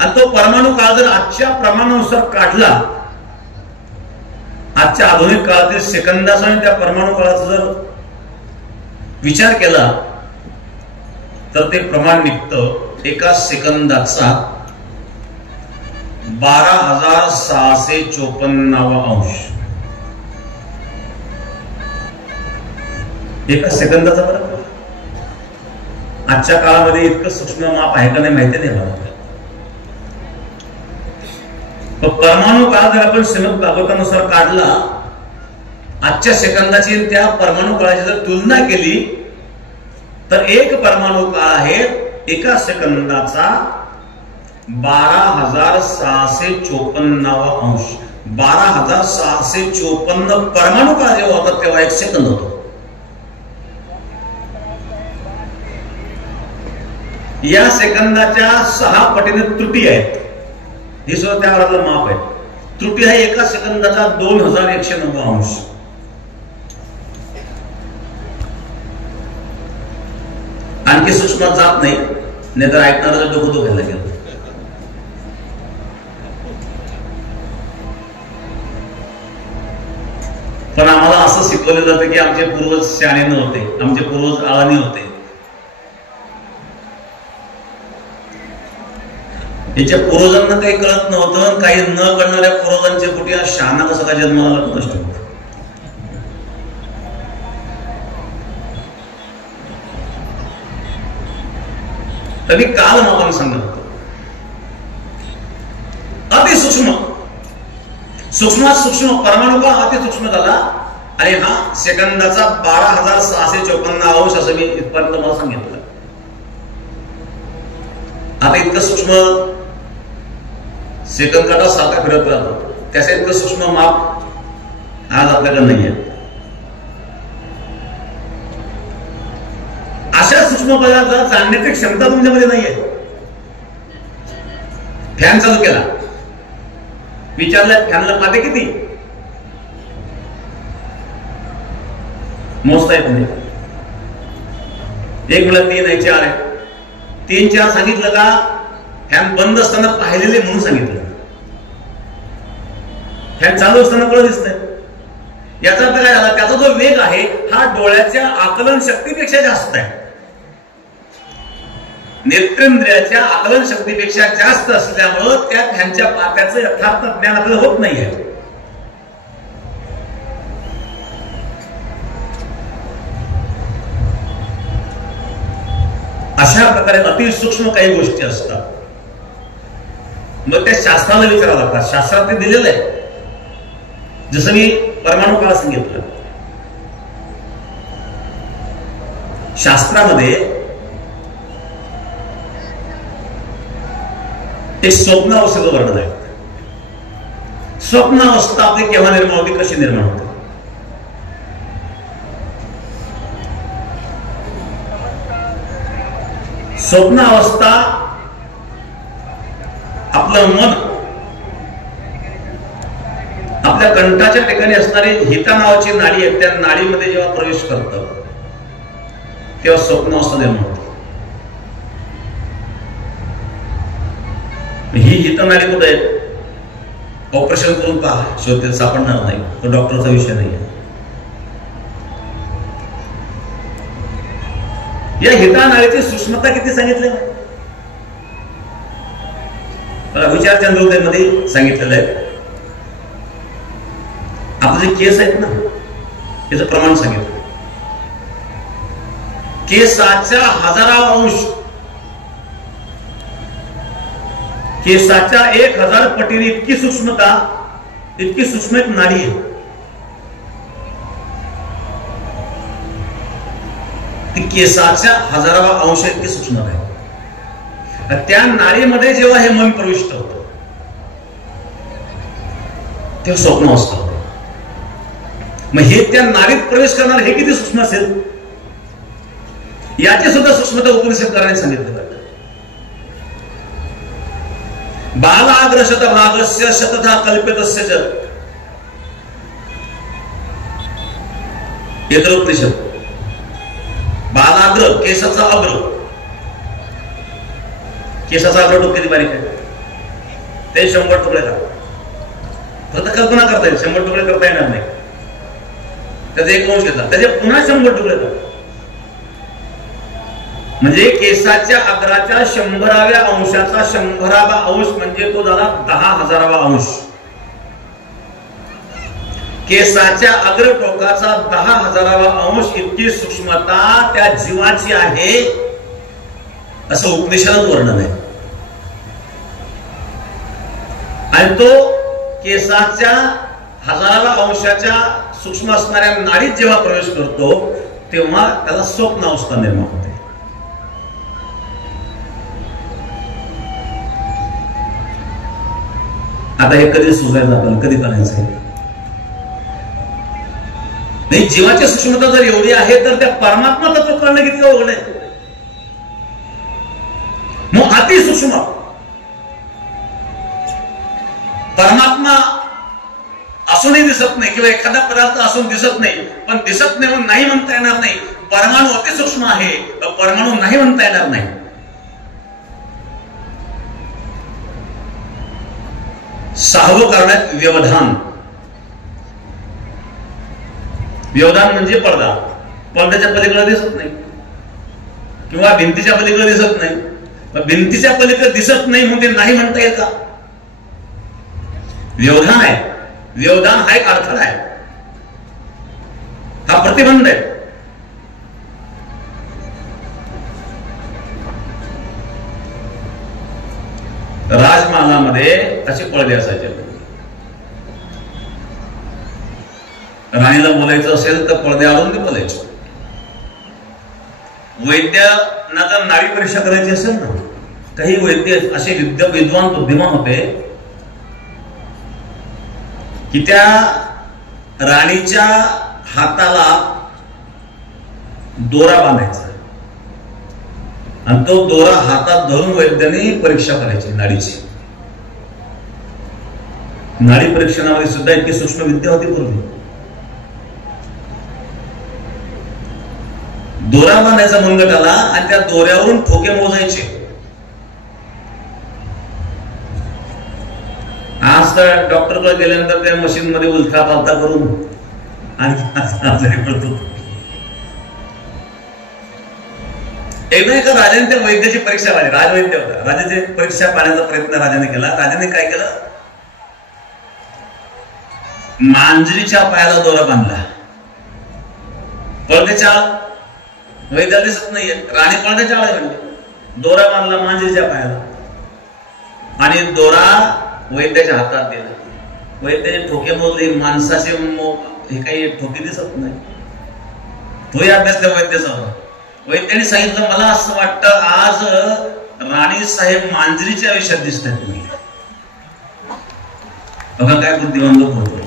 आणि तो परमाणु काळ जर आजच्या प्रमाणानुसार काढला, आजच्या आधुनिक काळातील सेकंदाचा आणि त्या परमाणु काळाचा जर विचार केला तर ते प्रमाण निघतं एका सेकंदाचा 12,654 अंश. एका सेकंदाचा फरक. आजच्या काळामध्ये इतकं सूक्ष्म माप आहे का नाही माहिती नाही मला. परमाणु काळ जर आपण श्रीमद भागवतानुसार काढला, आजच्या सेकंदाची त्या परमाणु काळाची जर तुलना केली तर एक परमाणु काळ आहे एका सेकंदाचा 12,654 अंश. 12,654 परमाणु काळ जेव्हा होता तेव्हा एक सेकंद होतो. या सेकंदाच्या 6 पटीने त्रुटी आहेत. ही सुद्धा त्या काळातलं माप आहे. त्रुटी आहे एका सेकंदाचा 2,190 अंश. आणखी सूक्ष्म जात नाही, नाहीतर ऐकणारा डोकं दुखायला गेलं. पण आम्हाला असं शिकवलं जातं की आमचे पूर्वज शहाणे नव्हते, आमचे पूर्वज आळणी होते. याच्या पूर्वजांना काही कळत नव्हतं. काही न कळणाऱ्या पूर्वजांच्या पोटी हा शहाणा कसा काय जन्माला नष्ट होतो. तरी कालमापन सांगत होतो अतिसूक्ष्म. सूक्ष्मात सूक्ष्म परमाणु का अतिसूक्ष्म झाला. आणि हा सेकंदाचा 12,654 अंश असं मी इथपर्यंत मला सांगितलं. आता इतकं सूक्ष्म सेकंद काटा सारखा फिरत राहतो, त्याचं इतकं सूक्ष्म माप आज आपल्याकडे नाहीये. अशा सूक्ष्म पदार्थ जाणण्याची क्षमता तुमच्यामध्ये नाहीये. फॅन चालू केला, विचारलं फॅनला पाते किती, मोजता येत नाही. 1 म्हणलं 3 आहे, 4 आहे. 3, 4 सांगितलं का फॅन बंद असताना पाहिलेले म्हणून सांगितलं. फॅन चालू असताना कळत दिसत नाही. याचा अर्थ काय झाला, त्याचा जो वेग आहे हा डोळ्याच्या आकलन शक्तीपेक्षा जास्त आहे. नेत्रेंद्रियाच्या आकलन शक्तीपेक्षा जास्त असल्यामुळं त्या त्यांच्या पात्याचं यथार्थ ज्ञान आपल्याला होत नाहीये. अशा प्रकारे अतिसूक्ष्म काही गोष्टी असतात. मग त्या शास्त्राला विचारावं लागतात. शास्त्रात ते दिलेलं आहे. जसं मी परमाणु काळ सांगितलं, शास्त्रामध्ये ते स्वप्नावस्थेचं वर्णन आहे. स्वप्नावस्था आपली केव्हा निर्माण होती, कशी निर्माण होते. स्वप्नावस्था आपलं मन आपल्या कंठाच्या ठिकाणी असणारी हिता नावाची नाडी आहे, त्या नाडीमध्ये जेव्हा प्रवेश करतं तेव्हा स्वप्नावस्था निर्माण होते. ही हितनाडी कुठे आहे, ऑपरेशन करून पहा, शोधते सापडणार नाही. तो डॉक्टरचा विषय नाही आहे. या हितानाळीची सूक्ष्मता किती सांगितली मला विचार चंद्रोदयमध्ये सांगितलेलं आहे. आपले जे केस आहेत ना, त्याचं प्रमाण सांगितलं. केसाच्या 1000 अंश, केसाच्या 1000 पटीने इतकी सूक्ष्मता, इतकी सूक्ष्म एक नाडी आहे. ती केसाच्या 1000 अंश इतकी सूक्ष्म आहे. त्या नाडीमध्ये जेव्हा हे मन प्रविष्ट होतं तेव्हा स्वप्नावस्था होते. मग हे त्या नाडीत प्रवेश करणार हे किती सूक्ष्म असेल, याची सुद्धा सूक्ष्मता उपनिषदकारांनी सांगितलं. बालाग्रशत भागस्य शतथा कल्पितस्य च येत्रोपनिषद. बालाग्र केसाचा अग्र, केसाचा अग्र डोक किती बारीक आहे, ते 100 तुकडे करा. फक्त कल्पना करता येईल, 100 तुकडे करता येणार नाही. त्याचे 1 अंश घेतला, त्याचे पुन्हा 100 तुकडे करा. म्हणजे केसाच्या अग्राच्या 100व्या अंशाचा 100वा अंश म्हणजे तो झाला 10,000वा अंश. केसाच्या अग्र टोकाचा 10,000वा अंश इतकी सूक्ष्मता त्या जीवाची आहे असं उपनिषदात वर्णन आहे. आणि तो केसाच्या 1000व्या अंशाच्या सूक्ष्म असणाऱ्या नाडीत जेव्हा प्रवेश करतो तेव्हा त्याला स्वप्नावस्था निर्माण होते. आता हे कधी सुचायचं, आपल्याला कधी करायचं आहे नाही. जीवाची सूक्ष्मता जर एवढी आहे तर त्या परमात्मा तत्व कळणं किती अवघड आहे. मग अतिसूक्ष्म परमात्मा असूनही दिसत नाही, किंवा एखादा पदार्थ असून दिसत नाही, पण दिसत नाही म्हणून नाही म्हणता येणार नाही. परमाणू अतिसूक्ष्म आहे, परमाणू नाही म्हणता येणार नाही. सहावं कारण आहे व्यवधान. व्यवधान म्हणजे पडदा. पडद्याच्या पलीकडे दिसत नाही, किंवा भिंतीच्या पलीकडे दिसत नाही. भिंतीच्या पलीकडे दिसत नाही म्हणून ते नाही म्हणता येत का? व्यवधान आहे. व्यवधान हा एक अडथळा आहे, हा प्रतिबंध आहे. राजमहालामध्ये असे पडदे असायचे. राणीला बोलायचं असेल तर पडदे आडून ते बोलायचं. वैद्यांना जर नाडी परीक्षा करायची असेल ना, काही वैद्य असे विद्वान बुद्धिमान होते की त्या राणीच्या हाताला दोरा बांधायचा आणि तो दोरा हातात धरून वैद्याने परीक्षा करायची नाडीची. नाडी परीक्षणामध्ये सुद्धा इतकी सूक्ष्म विद्या होती पूर्वी. दोरा बांधायचा मनगटाला आणि त्या दोऱ्यावरून ठोके मोजायचे. आज तर डॉक्टरकडे गेल्यानंतर त्या मशीन मध्ये उलथा पालथा करून आणि आजारी पडतो. एकदा एका राजाने त्या वैद्याची परीक्षा पाहिली. राजवैद्य होता. राजाची परीक्षा पाहण्याचा प्रयत्न राजाने केला. राजाने काय केलं, मांजरीच्या पायाला दोरा बांधला. पळते चाळ, वैद्याला दिसत नाहीये. राणी पळते चाळ म्हणली, दोरा बांधला मांजरीच्या पायाला आणि दोरा वैद्याच्या हातात दिला. वैद्याने ठोके मोजले. माणसाचे हे काही ठोके दिसत नाही. तोही अभ्यासला वैद्याचा. वैद्याने सांगितलं, मला असं वाटतं आज राणी साहेब मांजरीच्या आयुष्यात दिसतात तुम्ही. बघा काय बुद्धिमान लोक होतो.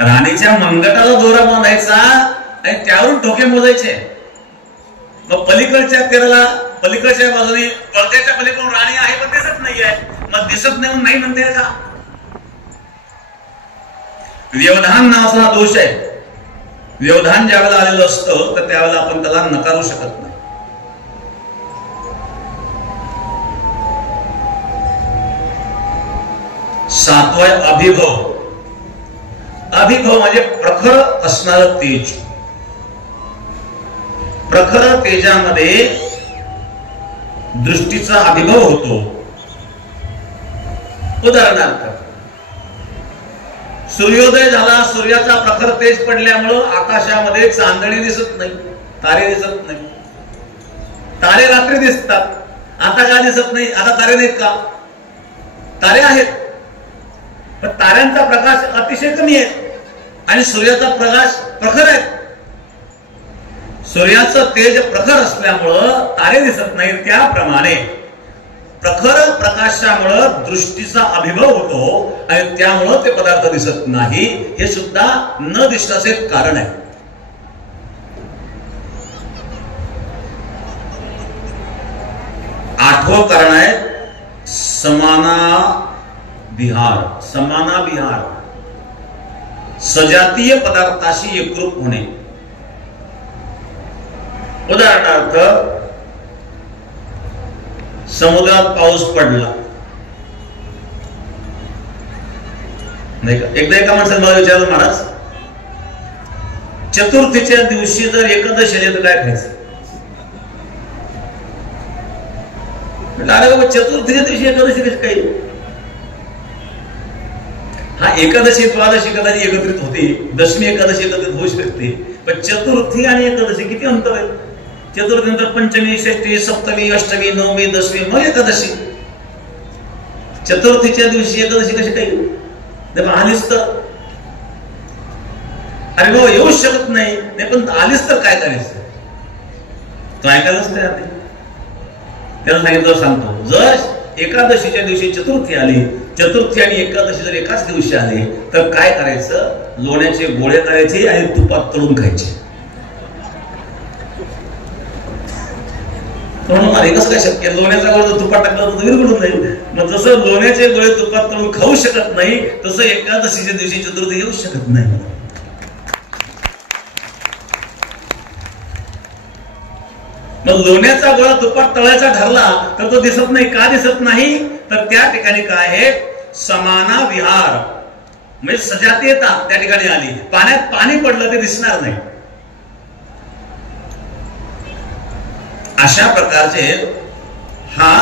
राणीच्या मंगटाला दोरा बांधायचा आणि त्यावरून ठोके मोजायचे. मग पलीकडच्या तेराला, पलीकडच्या बाजूने, पडद्याच्या पलीकडून राणी आहे पण दिसत नाहीये. मग दिसत नाही म्हणते का? व्यवधान नावाचा हा दोष आहे. व्यवधान ज्यावेळेला आलेलं असतं तर त्यावेळेला आपण त्याला नकारू शकत नाही. सातवाय अभिभव. अभिभव म्हणजे प्रखर असणार तेज. प्रखर तेजामध्ये दृष्टीचा अभिभव होतो. उदाहरणार्थ सूर्योदय झाला, सूर्याचा प्रखर तेज पडल्यामुळं आकाशामध्ये चांदणी दिसत नाही, तारे दिसत नाही. तारे रात्री दिसतात. आता का दिसत नाही? आता तारे नाहीत का? तारे आहेत पण ताऱ्यांचा प्रकाश अतिशय कमी आहे आणि सूर्याचा प्रकाश प्रखर आहे. सूर्याचं तेज प्रखर असल्यामुळं तारे दिसत नाही. त्याप्रमाणे प्रखर प्रकाशामुळं दृष्टीचा अभिभव होतो आणि त्यामुळं ते पदार्थ दिसत नाही. हे सुद्धा न दिसण्याचे कारण आहे. आठवं कारण आहे समानाविहार. समानाविहार, सजातीय पदार्थाशी एकरूप होणे. उदाहरणार्थ समुद्रात पाऊस पडला नाही का? एकदा एका माणसाने मला विचारलं, महाराज चतुर्थीच्या दिवशी जर एकादशी आली तर काय खायचं? अरे बाबा, चतुर्थीच्या दिवशी एकादशी कशी काही? हा, एकादशी द्वादशी कदाचित एकत्रित होते, दशमी एकादशी एकत्रित होऊ शकते, पण चतुर्थी आणि एकादशी किती अंतर आहे? चतुर्थी नंतर पंचमी, षष्ठी, सप्तमी, अष्टमी, नवमी, दशमी, मग एकादशी. चतुर्थीच्या दिवशी एकादशी कशी काही? आलीच तर अरे बाबा येऊच शकत नाही, पण आलीच तर काय करायचं? तो ऐकायलाच तयार नाही. त्याला सांगितलं, सांगतो, जर एकादशीच्या दिवशी चतुर्थी आली, चतुर्थी आणि एकादशी जर एकाच दिवशी आले तर काय करायचं? लोण्याचे गोळे करायचे आणि तुपात तळून खायचे. कसं काय शक्य? लोण्याचा गोळा तुपात टाकला तर विरघळून जाईल. मग जसं लोण्याचे गोळे तुपात तळून खाऊ शकत नाही तसं एकादशीच्या दिवशी चतुर्थी येऊ शकत नाही. मग लोण्याचा गोळा तुपात तळायचा ठरला तर तो दिसत नाही. का दिसत नाही? तर त्या ठिकाणी काय आहे? समाना विहार, म्हणजे सजातीयता त्या ठिकाणी आली. पाण्यात पाणी पडलं ते दिसणार नाही. अशा प्रकारचे हा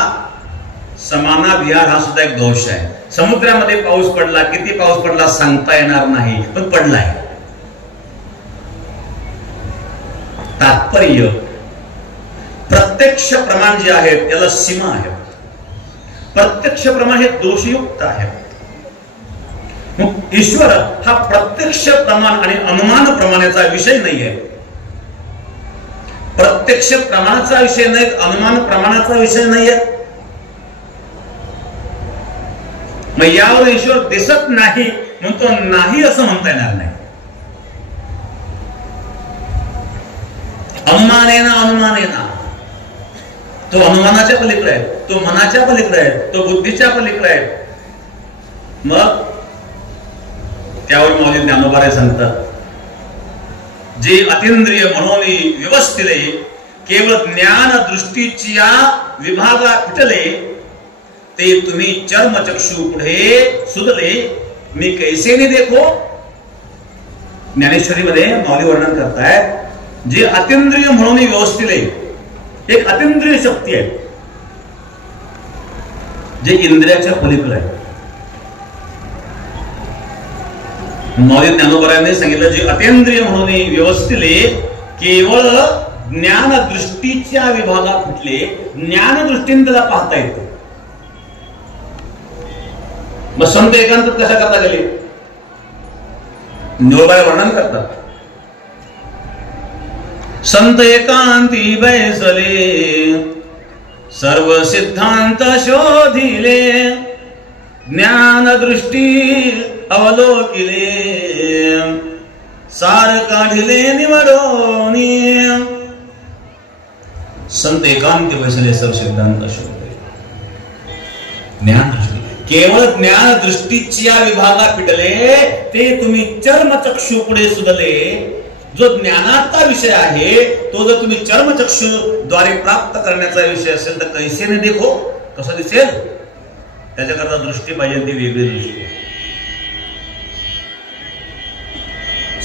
समाना विहार हा सुद्धा एक दोष आहे. समुद्रामध्ये पाऊस पडला, किती पाऊस पडला सांगता येणार नाही, पण पडलाय. तात्पर्य, प्रत्यक्ष प्रमाण जे आहे त्याला सीमा आहे. प्रत्यक्ष प्रमाण हे दोषयुक्त आहे. मग ईश्वर हा प्रत्यक्ष प्रमाण आणि अनुमान प्रमाणाचा विषय नाहीये. प्रत्यक्ष प्रमाणाचा विषय नाही, अनुमान प्रमाणाचा विषय नाहीये. मग यावर ईश्वर दिसत नाही म्हणून तो नाही असं म्हणता येणार नाही. अनुमानेना तो अनुमानाच्या पलीकडे आहे, तो मनाच्या पलीकडे आहे, तो बुद्धीच्या पलीकडे आहे. मग त्यावर माऊली ज्ञानोबा सांगतात, जे अतींद्रिय मनोनी व्यवस्थिले केवळ ज्ञान दृष्टीची विभागा फिटले, ते तुम्ही चर्मचक्षु पुढे सुधले. मी कैसे ने देखो, ज्ञानेश्वरीमध्ये माऊली वर्णन करतायत, जे अतींद्रिय म्हणून व्यवस्थित आहे, एक अतींद्रिय शक्ती आहे जे इंद्रियाच्या पलीकडे आहे. माऊली ज्ञानोबरांनी सांगितलं, जे अतींद्रिय म्हणून व्यवस्थित केवळ ज्ञान दृष्टीच्या विभागात कुठले ज्ञान दृष्टीने त्याला पाहता येतं. मग संत एकांत कशा करता गेले, ज्ञानोबा वर्णन करतात. संत एकांती बैसले सर्व सिद्धांत शोधिले, ज्ञान दृष्टी अवलोकिले, सार काढिले निवडोनी. संत एकांती बैसले सर्व सिद्धांत शोधले, ज्ञान दृष्टी, केवळ ज्ञान दृष्टीच्या विभागात पिटले ते तुम्ही चर्मचक्षु पुढे सुधले. जो ज्ञानाचा विषय आहे तो जर तुम्ही चर्मचक्षु द्वारे प्राप्त करण्याचा विषय असेल तर कैसेने देखो, कसं दिसेल, त्याच्याकरता दृष्टी पाहिजे, ती वेगळी दृष्टी.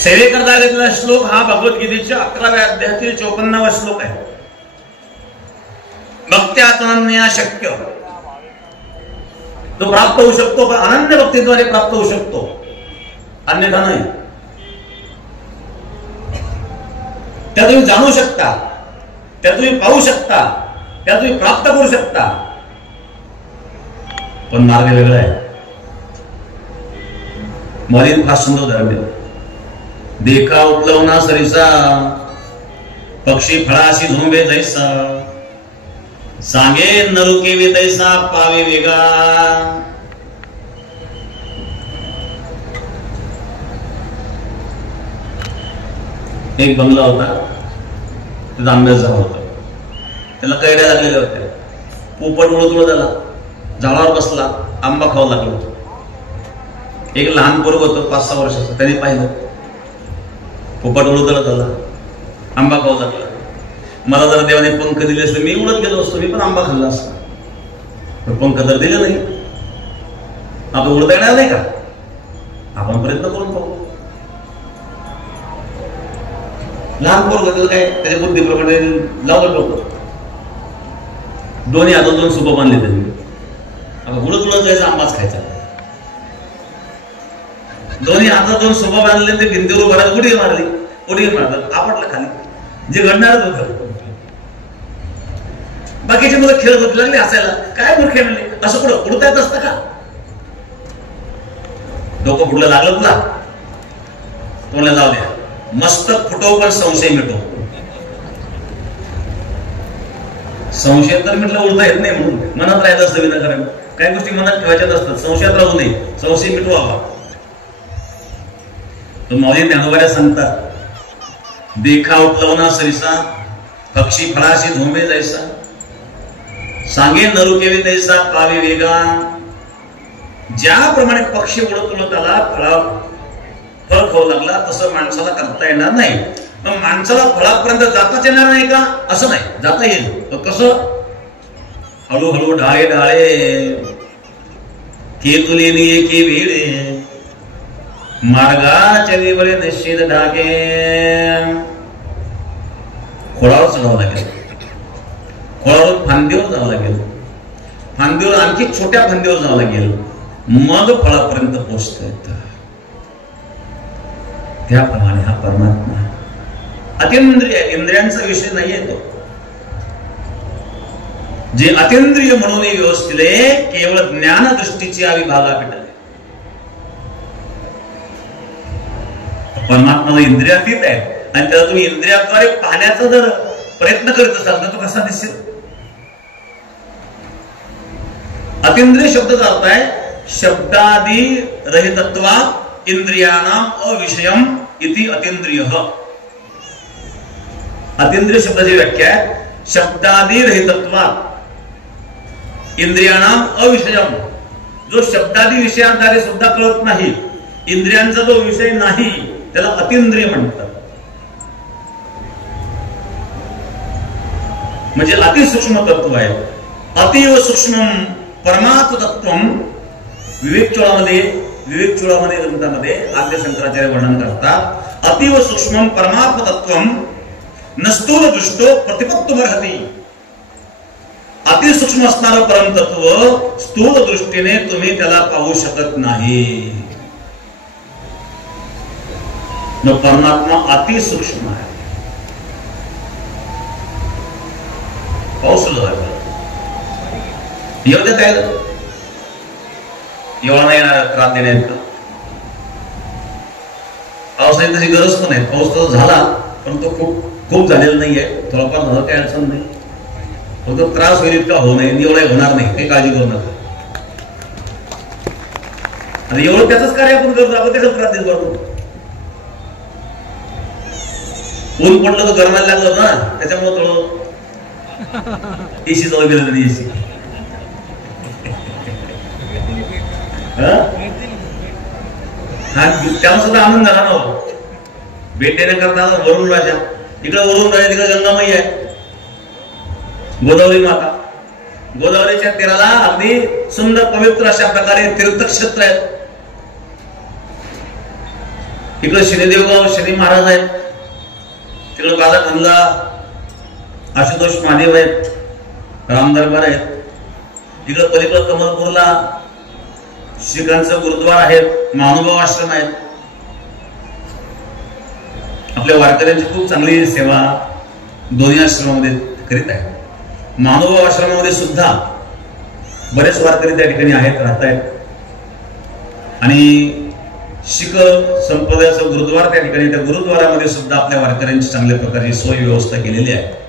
सेवेकरता घेतलेला श्लोक हा भगवद्गीतेच्या 11व्या अध्यायातील 54वा श्लोक आहे. भक्त्यातनन्या शक्य, तो प्राप्त होऊ शकतो, पण अनन्य भक्तीद्वारे प्राप्त होऊ शकतो, अन्यथा नाही. त्या तुम्ही जाणू शकता, त्या तुम्ही पाहू शकता, त्या तुम्ही प्राप्त करू शकता, पण मार्ग वेगळा आहे. मरीन फार सुंदर उदाहरण देतो. देखा उतलवना सरिसा, पक्षी फळाशी झोंबे जैसा, सांगे नरू केवे तैसा पावे वेगा. एक बंगला होता, त्याचा आंब्याचा होता, त्याला कैड्या लागलेल्या होत्या. पोपट उडत झाला, झाडावर बसला, आंबा खाऊ लागला. एक लहान पोरग होतं 5-6 वर्षाचं, त्याने पाहिलं पोपट उडत झाला, आंबा खाऊ लागला. मला जर देवाने पंख दिले असते मी उडत गेलो असतो, मी पण आंबा खाल्ला असतो. पण पंख जर दिले नाही, आपण उडता येणार नाही का, आपण प्रयत्न करून पाहू. लहान पोरग काय त्याच्या बुद्धीप्रमाणे लावलं डोकं, दोन्ही हातात 2 सुपं बांधले त्यांनी. आता उडत जायचं, आंबाच खायचा. दोन्ही हातात 2 सुपं बांधले, ते भिंतीवर उभा उडी मारली, उडी मारतात, आपटलं खाली. जे घडणारच होतं. बाकीचे मुलं खेळत होते, लागले हसायला, काय मूर्ख खेळले, असं पुढं उडता येत असतं का. डोकं पुढलं लागलं तुला, तोंडला जाऊ द्या, मस्तक फुटो पण संशय मिटो. संशय तर म्हटलं उडता येत नाही म्हणून मनात राहायचं असतं विनाकारण. काही गोष्टी मनात ठेवायच्याच असतात, संशयात राहू नये, संशय मिटवावा. तो माऊली ज्ञानोबा सांगतात, देखा उतलवना सरिसा, पक्षी फळाशी झोंबे जैसा, सांगे नरू केवे तैसा पावे वेगा. ज्याप्रमाणे पक्षी उडत उडत आला, फळ खाऊ लागला, तसं माणसाला करता येणार नाही. मग माणसाला फळापर्यंत जाताच येणार नाही का, असं नाही, जाता येईल. कसं, हळूहळू ढाळे ढाळे केतुले के वेळे, मार्गाच्या वेगळे निश्चित ढाके. खोळावर चढावं लागेल, खोळावर फांदीवर जावं लागेल, फांदीवर आणखी छोट्या फांदीवर जावं लागेल, मग फळापर्यंत पोहोचता येतं. त्याप्रमाणे हा परमात्मा अतींद्रिय, इंद्रियांचा विषय नाहीये तो. जे अतींद्रिय म्हणून व्यवस्थित आहे, केवळ ज्ञान दृष्टीची विभागा पिटले. परमात्मा इंद्रियातीत आहे आणि त्याला तुम्ही इंद्रियाद्वारे पाहण्याचा जर प्रयत्न करीत असाल तर तो कसा दिसेल. अतींद्रिय शब्दाचा अर्थ आहे शब्दादी रहितत्वा इंद्रियानाम अविषयम इति अतींद्रिय. अतींद्रिय शब्दाची व्याख्या आहे शब्दादी रहितत्वा इंद्रियानाम अविषयम. जो शब्दादी विषयांद्वारे सुद्धा कळत नाही, इंद्रियांचा जो विषय नाही, त्याला अतींद्रिय म्हणतात. म्हणजे अतिसूक्ष्म तत्व आहे. अतीव सूक्ष्म परमात्म तत्व. विवेक चूडामध्ये ग्रंथामध्ये आद्य शंकराचार्य वर्णन करतात अतीव सूक्ष्म परमात्म तत्वम न स्थूल दृष्टो प्रतिपत्तुमर्हति. अतिसूक्ष्म असणारं परमतत्व स्थूल दृष्टीने तुम्ही त्याला पाहू शकत नाही. परमात्मा अतिसूक्ष्म आहे. पाऊस येऊ देत आहे एवढा नाही येणार त्रास देण्यात का? पावसाची तशी गरज पण आहे. पाऊस तर झाला पण तो खूप झालेला नाहीये. थोडाफार झाला काही अडचण नाही. फक्त त्रास होईल इतका होऊ नये. एवढा होणार नाही काही काळजी करू नका. आणि एवढं त्याच कार्य आपण करतो. आपण त्याचा त्रास देत करतो. ऊन पडलं तर गरमायला लागलं होतं ना त्याच्यामुळे थोडं एसी जवळ गेलं तरी एसी त्याला सुद्धा आनंद झाला ना. भेट देण्याकरता वरुण राजा इकडे वरुण राजा तिकडे गंगामाई आहे. गोदावरी माता गोदावरीच्या तीराला अगदी सुंदर पवित्र अशा प्रकारे तीर्थक्षेत्र आहेत. इकडे शनिदेवगाव शनी महाराज आहेत. तिकडे बालाखंडला आशुतोष महादेव आहेत. रामदरबार आहेत. इकडे पलीकडे कमलपूरला शिखांचं गुरुद्वार आहेत. महानुभाव आश्रम आहेत. आपल्या वारकऱ्यांची खूप चांगली सेवा दोन्ही आश्रमामध्ये करीत आहेत. महानुभाव आश्रमामध्ये सुद्धा बरेच वारकरी त्या ठिकाणी आहेत राहत आहेत. आणि शीख संप्रदायाचं गुरुद्वार त्या ठिकाणी त्या गुरुद्वारामध्ये सुद्धा आपल्या वारकऱ्यांची चांगल्या प्रकारची सोय व्यवस्था केलेली आहे.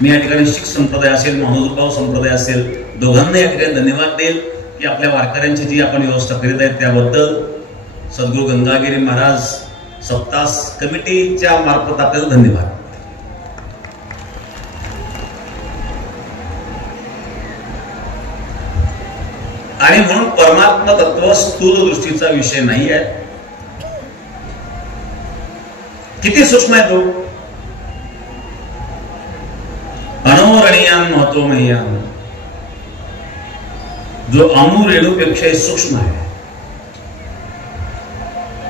मी या ठिकाणी शीख संप्रदाय असेल महानुभाव संप्रदाय असेल दोघांना या ठिकाणी धन्यवाद देईल की आपल्या वारकऱ्यांची जी आपण व्यवस्था करीत आहेत त्याबद्दल सद्गुरू गंगागिरी महाराज सप्तास कमिटीच्या मार्फत आपल्याला धन्यवाद. आणि म्हणून परमात्मा तत्व स्थूल दृष्टीचा विषय नाही आहे. किती सूक्ष्म आहे तो. अणोरणीयान महत्वमय्यान जो अणु रेणूपेक्षा सूक्ष्म आहे.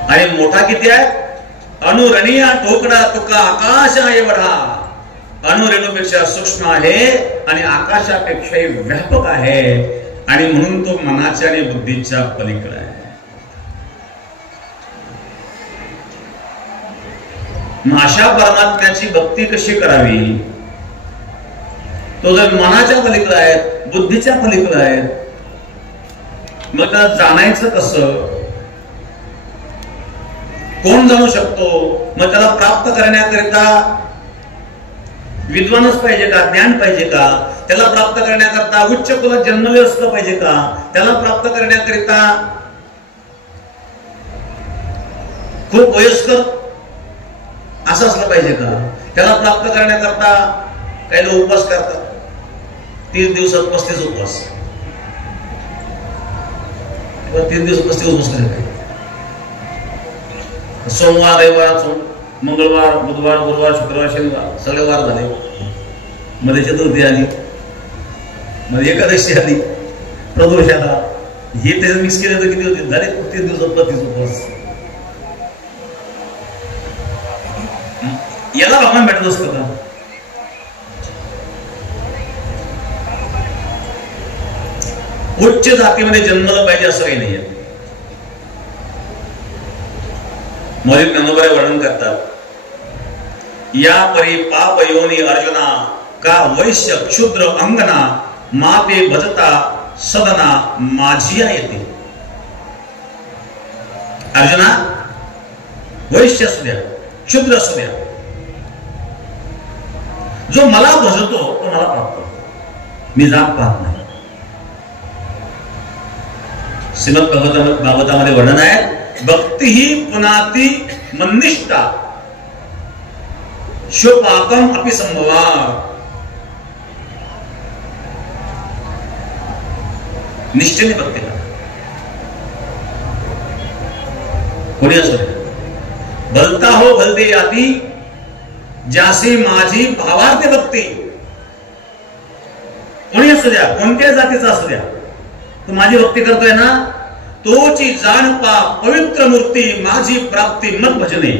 आणि मोठा किती आहे. अणुरणीया टोकडा तुका आकाश एवढा. अणुरेणूपेक्षा सूक्ष्म आहे आणि आकाशापेक्षाही व्यापक आहे. आणि म्हणून तो मनाच्या आणि बुद्धीच्या पलीकडे आहे. मग अशा परमात्म्याची भक्ती कशी करावी. तो जर मनाच्या पलीकडे आहे बुद्धीच्या पलीकडे आहे मग त्याला जाणायचं कसं. कोण जाणू शकतो. मग त्याला प्राप्त करण्याकरिता विद्वानच पाहिजे का. ज्ञान पाहिजे का. त्याला प्राप्त करण्याकरता उच्च कुलात जन्मले असलं पाहिजे का. त्याला प्राप्त करण्याकरिता खूप वयस्कर असं असलं पाहिजे का. त्याला प्राप्त करण्याकरता काही लोक उपवास करतात 30 दिवसात 35 उपवास. 3 दिवस 35 उपवास करायचे. सोमवार रविवार मंगळवार बुधवार गुरुवार शुक्रवार शनिवार सगळे वार झाले. मध्ये चतुर्थी आली मध्ये एकादशी आली प्रदोष आला. हे त्याच्यात मिक्स केले तर किती होते झाले 30 दिवसात 35 उपवास. याला भगवान भेटत असतं का. उच्च जातीमध्ये जन्मलं पाहिजे असं काही नाहीये. मोदी ज्ञानोबा वर्णन करतात. या परी पाप योनी अर्जुना का वैश्य क्षुद्र अंगना माते भजता सदना माझिया येते. अर्जुना वैश्य असू द्या क्षुद्र असू द्या जो मला भजतो तो मला प्राप्त. मी जात पाहत नाही. श्रीमद भागवतामध्ये वर्णन आहे. भक्ती ही पुनाती मन्निष्ठा शोपाकम अपि संभवा. निश्चयने भक्ती करा. कोणी असो भलता हो भलते याती ज्यासी माझी भावार्थ भक्ती. कोणी असू द्या कोणत्या जातीचा असू द्या. तू माझी भक्ती करतोय ना तोची जाणपा पवित्र मूर्ती माझी प्राप्ती मत भजने.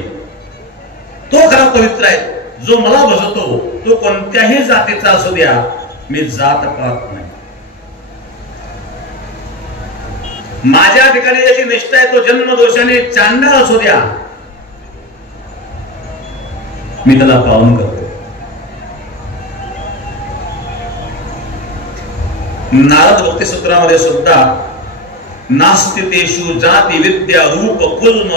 तो खरा पवित्र आहे. जो मला भजतो तो कोणत्याही जातीचा असू द्या, मी जात पाहत नाही. माझ्या ठिकाणी ज्याची निष्ठा आहे तो जन्मदोषाने चांडाळ असू द्या, मी त्याला पावन करतो. नारद भक्ती सूत्रामध्ये सुद्धा नास्ति तेषु जाती विद्या रूप कुल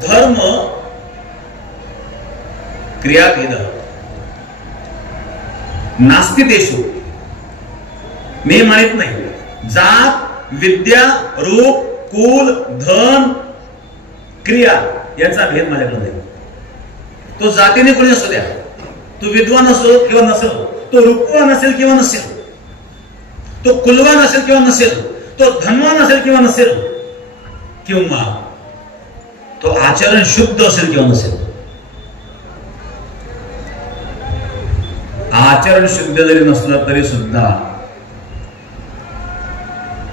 धर्म क्रियाभेद. नास्ति तेषु मी मानित नाही. जात विद्या रूप कुल धन क्रिया याचा भेद माझ्याकडे नाही. तो जातीने कोणी असू द्या, तो विद्वान असो किंवा नसेल, तो रूपवान असेल किंवा नसेल, तो कुलवान असेल किंवा नसेल, तो धनवान असेल किंवा नसेल, किंवा तो आचरण शुद्ध असेल किंवा नसेल. आचरण शुद्ध जरी नसलं तरी सुद्धा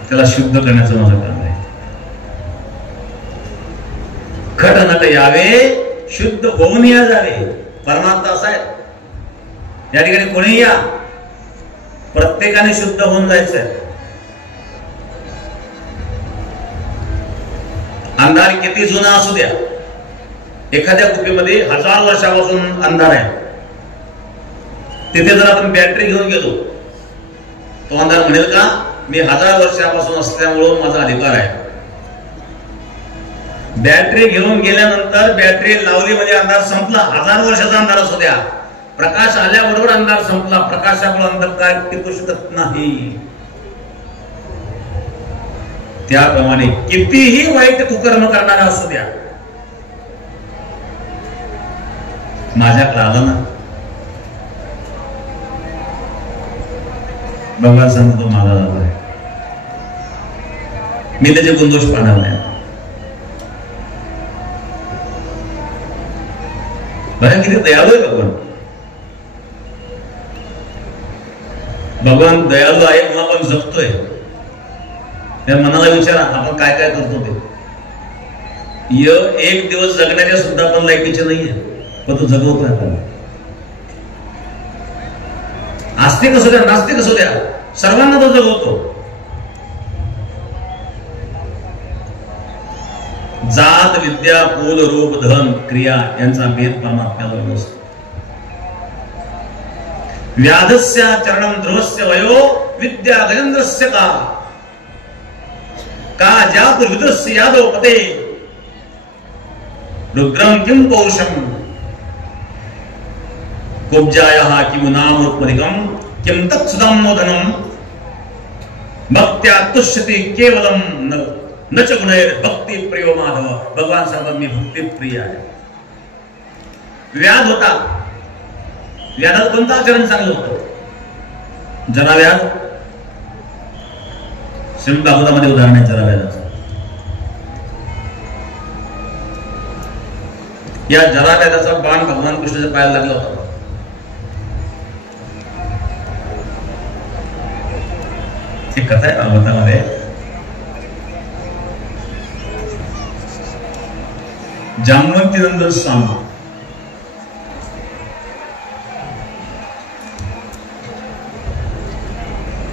त्याला शुद्ध करण्याचं माझं काम आहे. खट नट यावे शुद्ध होऊन या जावे. परमात्मा असा आहे, या ठिकाणी कोणी या, प्रत्येकाने शुद्ध होऊन जायचंय. अंधार किती जुना असू द्या, एखाद्या कुपीमध्ये 1000 वर्षापासून अंधार आहे, तिथे जर आपण बॅटरी घेऊन गेलो, तो अंधार म्हणेल का मी 1000 वर्षापासून असल्यामुळं माझा अधिकार आहे. बॅटरी घेऊन गेल्यानंतर बॅटरी लावली म्हणजे अंधार संपला. 1000 वर्षाचा अंधार असू द्या, प्रकाश आल्याबरोबर अंधार संपला. प्रकाशामुळे अंधकार टिकू शकत नाही. त्याप्रमाणे कितीही वाईट कुकर्म करणारा असू द्या, माझ्याकडे आला ना, भगवान सांगतो माझा झाला आहे, मी त्याचे गुणदोष पाहणार नाही. बघा किती दयाळू आहे भगवान. भगवान दयाळू आहे म्हणून आपण जगतोय. त्या मनाला विचारा आपण काय काय करतो ते. एक दिवस जगण्याच्या सुद्धा आपण लायकीचे नाहीये, पण तो जगवतोय आपण. आस्तिक असू द्या नास्तिक असू द्या, सर्वांना तो जगवतो. जात विद्या कुल रूप धन क्रिया यांचा भेद परमात्म्यावर नसतो. व्याधस्य चरणम ध्रुवस्य वयो विद्या गजेंद्रस्य का जात रुद्रस्य यादव पते रुद्रम किम पौरुषम कुब्जायः किम नामोत्पदिकम किम तत्सुदम नोदनम भक्त्या तुष्यति केवलम न च गुणैर भक्ति प्रियो माधव. भगवान सांगतात मी भक्ती प्रिय आहे. व्याध होता, व्याधात कोणतं आचरण चांगलं होतं? जरा व्याध. श्रीमद भागवतामध्ये उदाहरण आहे जरा व्याधाचं. या जरा व्याधाचा बाण भगवान कृष्णाच्या पायाला लागला होता. ही कथा आहे भागवतामध्ये. जामवंती नंदन स्वामी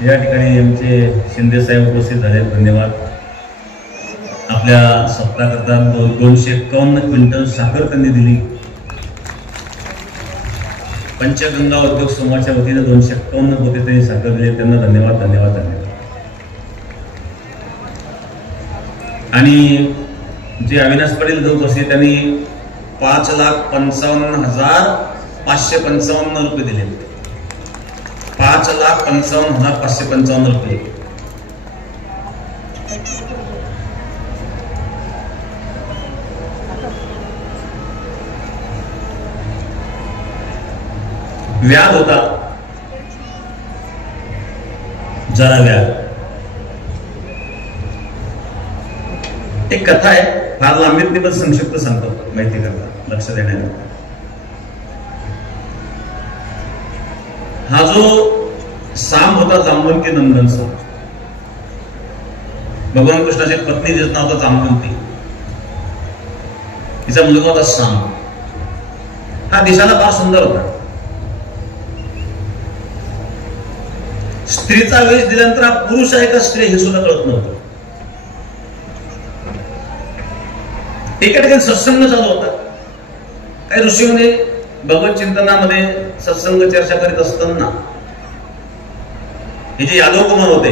या ठिकाणी आमचे शिंदे साहेब उपस्थित झाले, धन्यवाद. आपल्या सप्ताहाकरता 251 क्विंटल साखर त्यांनी दिली. पंचगंगा उद्योग समूहाच्या वतीने 251 पोते त्यांनी साखर दिली. त्यांना धन्यवाद धन्यवाद धन्यवाद. आणि जे अविनाश पाटील जो बसले त्यांनी 5,55,555 रुपये दिले. 5,55,555 रुपये. व्याध होता, जरा व्याध. एक कथा आहे, फार लांबीतली पण संक्षिप्त सांगतो माहिती करता लक्ष देण्याला. हा जो साम होता जामवंती नंदनचा, भगवान कृष्णाची पत्नी जिचं नाव होतं जांबवंती, तिचा मुलगा होता साम. हा दिसायला फार सुंदर होता. स्त्रीचा वेश दिल्यानंतर हा पुरुष आहे का स्त्री हे सुद्धा कळत नव्हतं. एका ठिकाणी सत्संग चालू होता. काही ऋषीमुनी भगवत चिंतनामध्ये सत्संग चर्चा करीत असताना हे जे यादव कुमार होते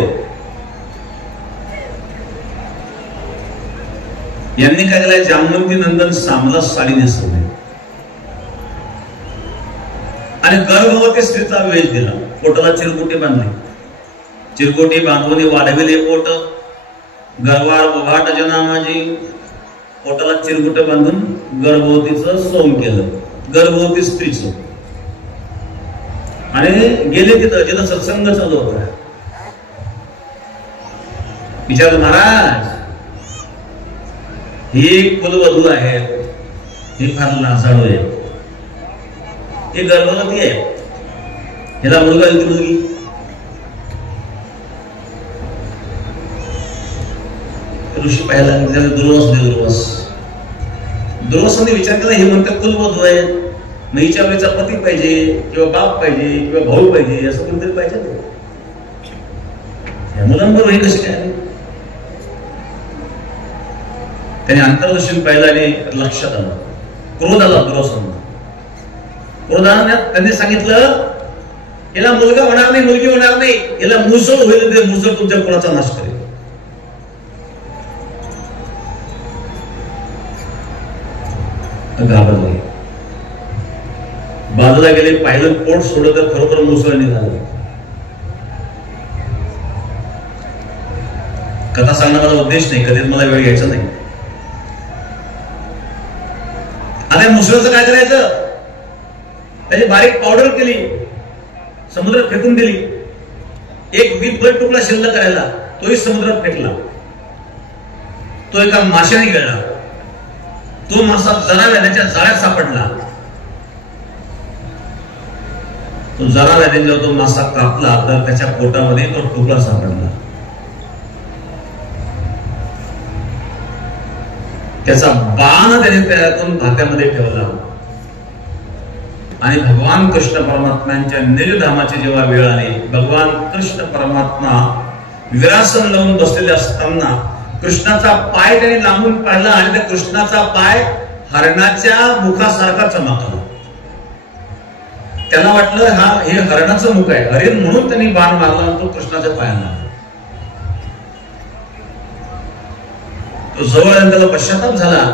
यांनी काय केलंय, जामवंती नंदन सामला साडी नेसवली आणि गर्भवती स्त्रीचा वेश दिला. पोटाला चिरकुटी बांधली. चिरकुटी बांधून वाढविले पोट, गरवाळ बोभाट जनामाजी. पोटाला चिरकुट बांधून गर्भवतीचं सोंग केलं, गर्भवती स्त्रीचं, आणि गेले तिथं जिथं सत्संग चालू होता. विचारलं, महाराज ही कुलवधू आहेत, ही फार लाजाळू आहे, ही गर्भवती आहे, हिला मुलगा आहे की मुलगी? ऋषी पाहायला दुर्वास दुर्वासाने विचार केला. हे म्हणतात कुलवधू आहे, मग हिच्या वेळेचा पती पाहिजे किंवा बाप पाहिजे किंवा भाऊ पाहिजे, असं कोणतरी पाहिजे. मुलांबरोबर हे कशी काय? त्याने अंतर्दर्शन पाहिलं आणि लक्षात आलं. क्रोध आला दुर्वासांना. क्रोध आल्यात त्यांनी सांगितलं, याला मुलगा होणार नाही, मुलगी होणार नाही, याला मुसळ होईल, ते मुसळ तुमच्या कुळाचा नाश करेल. घाबरले, बाजूला गेले, पाहिलं, पोट सोडलं तर खरोखर मुसळ निघालं. कथा सांगण्याचा उद्देश नाही, कधीच मला वेळ घ्यायचा नाही. आता मुसळचं काय करायचं? त्याची बारीक पावडर केली, समुद्रात फेकून दिली. एक वीटभर तुकडा शिल्लक करायला, तोही समुद्रात फेकला. तो एका माशाने गिळला. तो मासा जरा त्याच्या जाळ्यात सापडला. तो जरा जेव्हा तो मासा कापला तर त्याच्या पोटामध्ये तो तुकडा सापडला. त्याचा बाण त्याने त्यातून भात्यामध्ये ठेवला आणि भगवान कृष्ण परमात्म्यांच्या निजधामाची जेव्हा वेळ आली, भगवान कृष्ण परमात्मा विरासन लावून बसलेले असताना कृष्णाचा पाय त्याने लांबून पाडला आणि त्या कृष्णाचा पाय हरणाच्या मुखासारखा चमकला. त्याला वाटलं हे हरणाचं मुख आहे, हरिण म्हणून त्यांनी बाण मारला, तो कृष्णाच्या पायाला. तो जवळ आणि त्याला पश्चाताप झाला.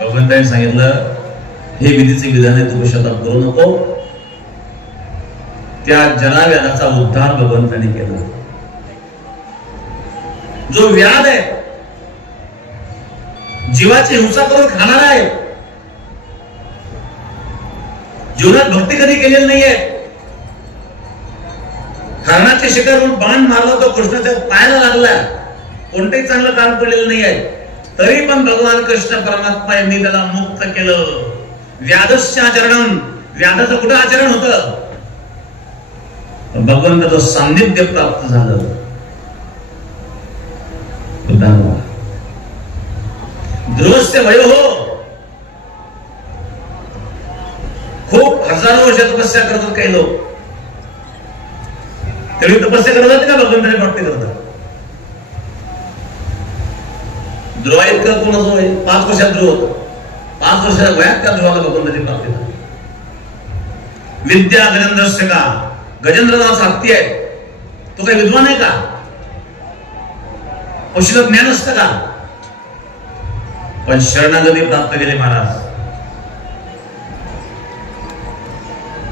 भगवंताने सांगितलं, हे विधीचे विधान आहे, तू पश्चाताप करू नको. त्या जनाव्याधाचा उद्धार भगवंताने केला. जो व्याध आहे, जीवाची हिंसा करून खाणारा आहे, जीवनात भक्ती कधी केलेली नाहीये, हरणाचे शिकार म्हणून बाण मारला, तो कृष्णाच्या पायाला लागला, कोणतेही चांगलं काम केलेलं नाही आहे, तरी पण भगवान कृष्ण परमात्मा यांनी त्याला मुक्त केलं. व्याधस्य आचरण, व्याधाचं कुठं आचरण होतं? भगवंताचं सान्निध्य प्राप्त झालं. ध्रुवस्य वयो खूप हजारो वर्ष तपस्या करतात काही लोक. तरी तपस्या करतात का भगवंताने प्राप्ती करतात? ध्रुवा इतका कोणाचं वय 5 वर्षात ध्रुव होतं. 5 वर्षाच्या वयात त्या ध्रुवाला भगवंताची प्राप्ती झाली. विद्या गजेंद्रस्य का, गजेंद्र नावाचा हत्ती आहे, तो काही विद्वान आहे का? औषध ज्ञान असतं का? पण शरणागती प्राप्त केले महाराज.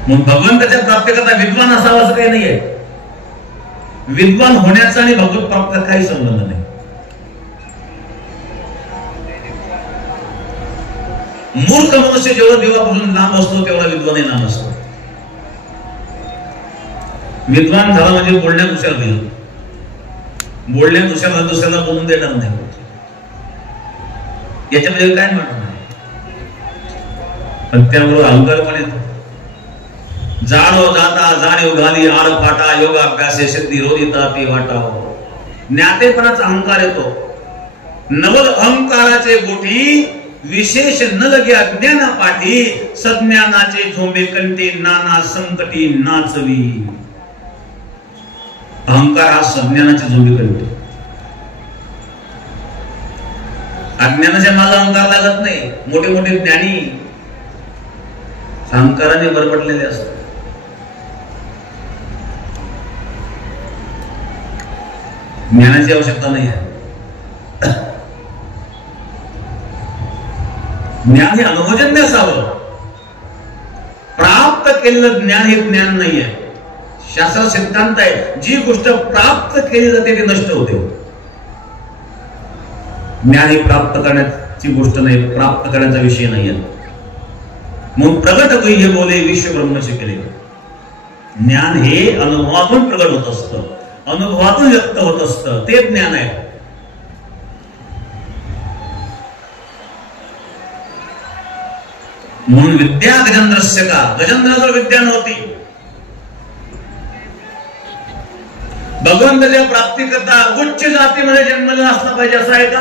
मग भगवंताच्या प्राप्तीकरता विद्वान असावं असं काही नाहीये. विद्वान होण्याचा आणि भगवत प्राप्त काही संबंध नाही. मूर्ख मनुष्य जेवढा देवापासून लांब असतो तेवढा विद्वानही लांब असतो. विद्वान झाला म्हणजे बोलण्यात हुशार होईल, बोलण्यात हुशार दुसऱ्याला बोलून देणार नाही. याच्यामध्ये काय म्हणणार नाही, पण त्यामुळे अहंकार पण येतो. जाणो जाता जाणीव घाली आड फाटा योगाभ्यासे सिद्धी रोदिता ती वाटाव. ज्ञातेपणाचा अहंकार येतो. नवल अहंकाराचे गोठी विशेष न लगे अज्ञाना पाठी सज्ञानाचे झोंबे कंठी नाना संकटी नाचवी. अहंकार हा सज्ञानाचे झोंबे कंठी. अज्ञानाच्या मागे अहंकार लागत नाही. मोठे मोठे ज्ञानी अहंकाराने बरबडलेले असतात. ज्ञानाची आवश्यकता नाही आहे. ज्ञान हे अनुभवजन्य असावं. प्राप्त केलेलं ज्ञान हे ज्ञान नाही आहे. शास्त्र सिद्धांत आहे, जी गोष्ट प्राप्त केली जाते ती नष्ट होते. ज्ञान ही प्राप्त करण्याची गोष्ट नाही, प्राप्त करण्याचा विषय नाही आहे. मग प्रगट होई हे बोले विश्व ब्रह्मचे केले. ज्ञान हे अनुभवातून प्रगट होत असतं, अनुभवातून व्यक्त होत असतं, ते ज्ञान आहे. म्हणून विद्या गजेंद्रस्य का, गजेंद्राजवळ विद्या नव्हती. भगवंताच्या प्राप्तीकरता उच्च जातीमध्ये जन्मलेला असला पाहिजे असं आहे का?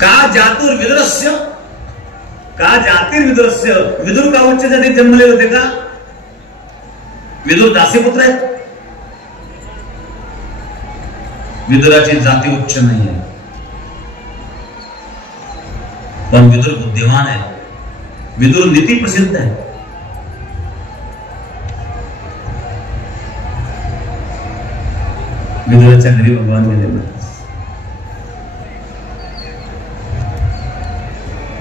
का जातुर विदुरस्य, का जातीर्विदुरस्य, विदुर का उच्च जातीत जन्मले होते का? विदुर दासीपुत्र आहेत. विदुराची जाती उच्च नाही आहे, पण विदुर बुद्धिमान आहे. विदुर नीती प्रसिद्ध आहे. विदुराच्या घरी भगवान गेले.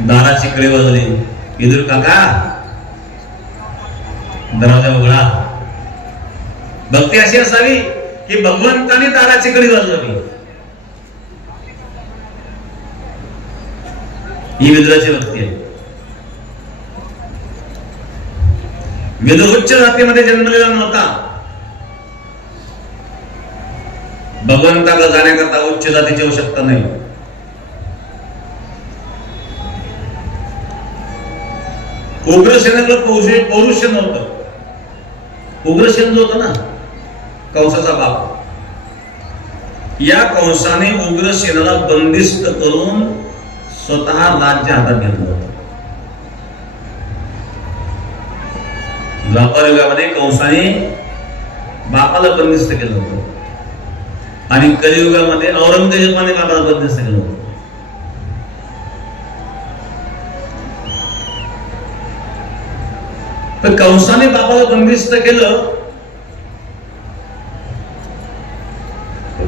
दाराची कळी वाजली. विदुर काका दरवाजा उघडा. भक्ती अशी असावी की भगवंताने दाराची कळी वाजवावी. ही विदुराची भक्ती आहे. विदुर उच्च जातीमध्ये जन्मलेला नव्हता. भगवंताला जाण्याकरता उच्च जातीची आवश्यकता नाही. उग्रसेनाकडे पौरुष्य नव्हतं. उग्रसेन जो होता ना, कंसाचा बाप, या कंसाने उग्रसेनाला बंदिस्त करून स्वतः राज्य हातात घेतलं होतं. द्वापार युगामध्ये कंसाने बापाला बंदिस्त केलं होतं आणि कलियुगामध्ये औरंगजेबाने बापाला बंदिस्त केलं होतं. तर कंसाने बापाला बंदिस्त केलं,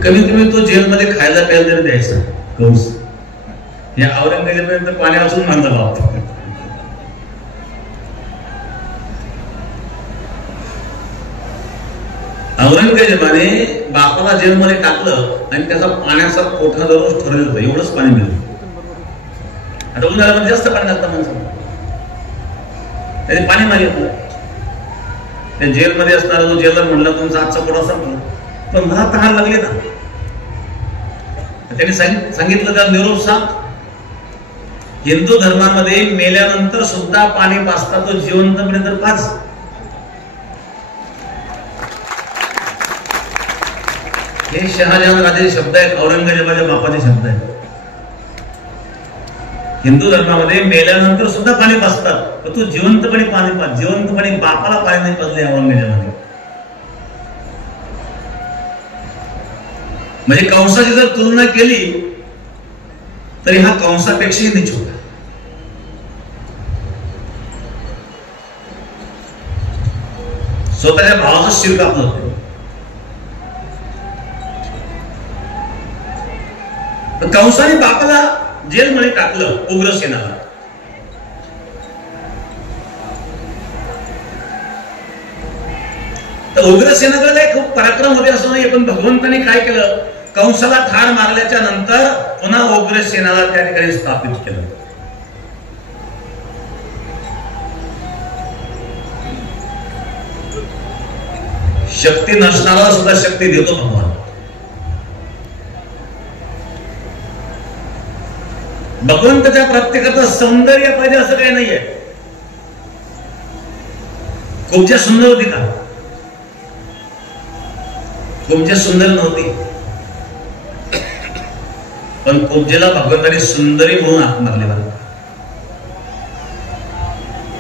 कमीत कमी तो जेलमध्ये खायला प्यायला तरी द्यायचा कंस. या औरंगजेबाने पाणी वाचून मानला बाप. औरंगजेबाने बापाला जेलमध्ये टाकलं आणि त्याचा पाण्याचा कोठा दररोज ठरवलं होतं, एवढंच पाणी मिळतं. आता उन्हाळ्यामध्ये जास्त पाणी लागतं माणसाला, त्याने पाणी मागितलं. त्या जेलमध्ये असणारा जो जेलर म्हणला तुमचा आजचा कोठा संपला, पण मला तहान लागली ना. त्यांनी सांगितलं त्या निरोप सांग, हिंदू धर्मामध्ये मेल्यानंतर सुद्धा पाणी पाजता, तो जिवंतपणे तर पाच. हे शहाजहान राजाचे शब्द आहेत, औरंगजेबाच्या बापाचे शब्द आहेत. हिंदू धर्मामध्ये मेल्यानंतर सुद्धा पाणी पाजतात, पण तू जिवंतपणे पाणी पाज. जिवंतपणे बापाला पाणी नाही पाजले औरंगजेबाने. म्हणजे कंसाची जर तुलना केली तरी हा कंसापेक्षाही नीच होता. स्वतःच्या भावाचं शिर कापलं होतं. कंसाने बापाला जेलमध्ये टाकलं, उग्रसेनाला. तर उग्रसेनाकडे काही खूप पराक्रम होते असं नाही, पण भगवंताने काय केलं, कंसाला ठार मारल्याच्या नंतर पुन्हा उग्रसेनाला त्या ठिकाणी स्थापित केलं. शक्ती नसणारा सुद्धा शक्ती देतो भगवान. भगवंताच्या प्राप्तीकरता सौंदर्य पाहिजे असं काही नाहीये. कुब्जा सुंदर होती का? कुब्जा सुंदर नव्हती, पण कुब्जेला भगवंताने सुंदरी म्हणून हाक मारले बरं.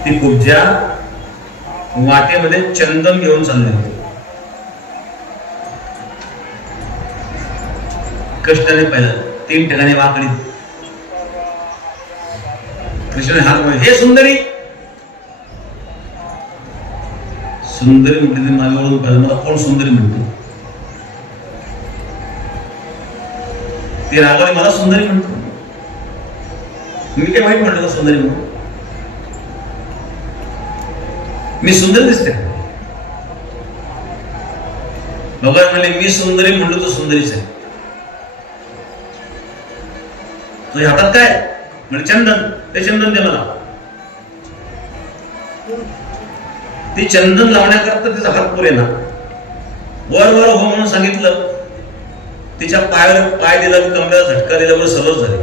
ती कुब्जा वाटेमध्ये चंदन घेऊन चालली होती. कृष्णाने पाहिलं 3 ठिकाणी वाकडी. कृष्णाने हाक मारले, हे सुंदरी. सुंदरी म्हटली ती माझ्यावरून पाहिलं, मला कोण सुंदरी म्हणतो? ती रागावली, मला सुंदरी म्हणतो. मी काय वाईट म्हणतो का सुंदरी म्हणून? मी सुंदर दिसते. भगवान म्हणले, मी सुंदरी म्हणलो तो सुंदरीच आहे. तुझ्या हातात काय? म्हणजे चंदन. ते चंदन दे मला. ती चंदन लावण्याकरता तिचा हात पुरे ना. वर वर हो म्हणून सांगितलं. तिच्या पायावर पाय दिला, कमरेला झटका दिल्यावर सरळ झाली.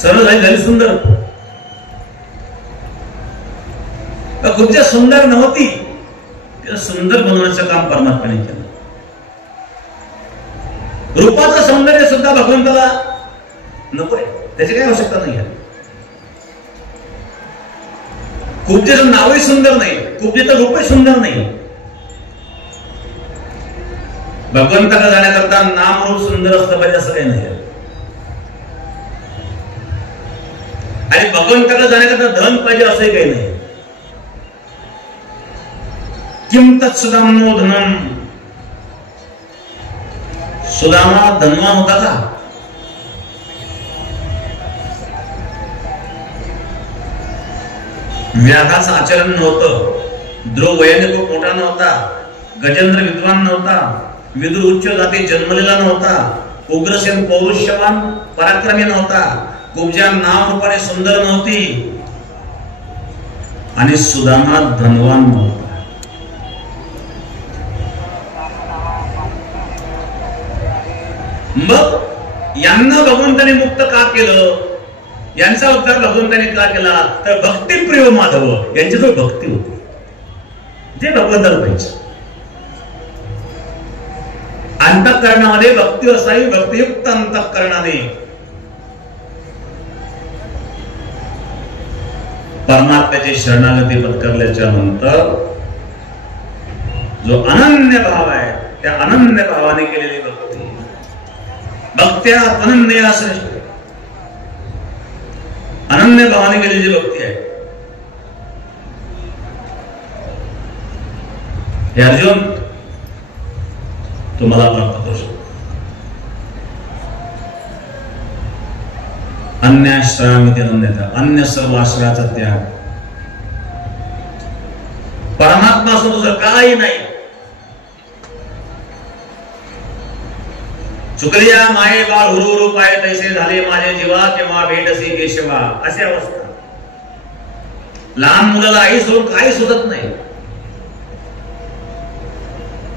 सरळ झाली सुंदर. कुब्जा सुंदर नव्हती, तिला सुंदर बनवण्याचं काम परमात्म्याने केलं. रूपाचं सौंदर्य सुद्धा भगवंताला नकोय, त्याची काही आवश्यकता नाही आहे. कुब्जेचं नावही सुंदर नाही, कुब्जेचं रूपही सुंदर नाही. भगवंताकडे जाण्याकरता नाम रूप सुंदर असलं पाहिजे असं काही नाही. आणि भगवंताकडे जाण्याकरता धन पाहिजे असंही काही नाही. किम तत्सुदामो धनम. सुदामा धनवान होता का? व्याधाचं आचरण नव्हतं. ध्रुव वयाने खूप मोठा नव्हता. गजेंद्र विद्वान नव्हता. विदुर उच्च जाती जन्मलेला नव्हता. उग्रसेन पौरुषवान पराक्रमी नव्हता. कुब्जा नाम रूपाने सुंदर नव्हती. आणि सुदामा धनवान नव्हता. मग यांना भगवंताने मुक्त का केलं? यांचा उद्धार भगवंताने का केला? तर भक्तिप्रिय माधव यांची जो भक्ती होती, जे भगवंताला पाहिजे. अंतःकरणामध्ये भक्ती असावी. भक्तियुक्त अंतःकरणाने परमात्म्याची शरणागती पत्करल्याच्या नंतर जो अनन्य भाव आहे, त्या अनन्य भावाने केलेली भक्ती, भक्त्या अनन्य श्रेष्ठ, अनन्य भावाने केलेली जी भक्ती आहे, हे अर्जुन तुम्हाला प्राप्त करू शकतो. अन्याश्रयामध्ये अन्यथा, अन्य सर्व आश्रयाचा त्याग. परमात्मा असं तुझं काही नाही. चुकलिया माये बाळ हुरू पाय तैसे झाले माझे जीवा, केव्हा भेटसी केशवा. अशी अवस्था. लहान मुलाला आई सोडून काही सुचत नाही,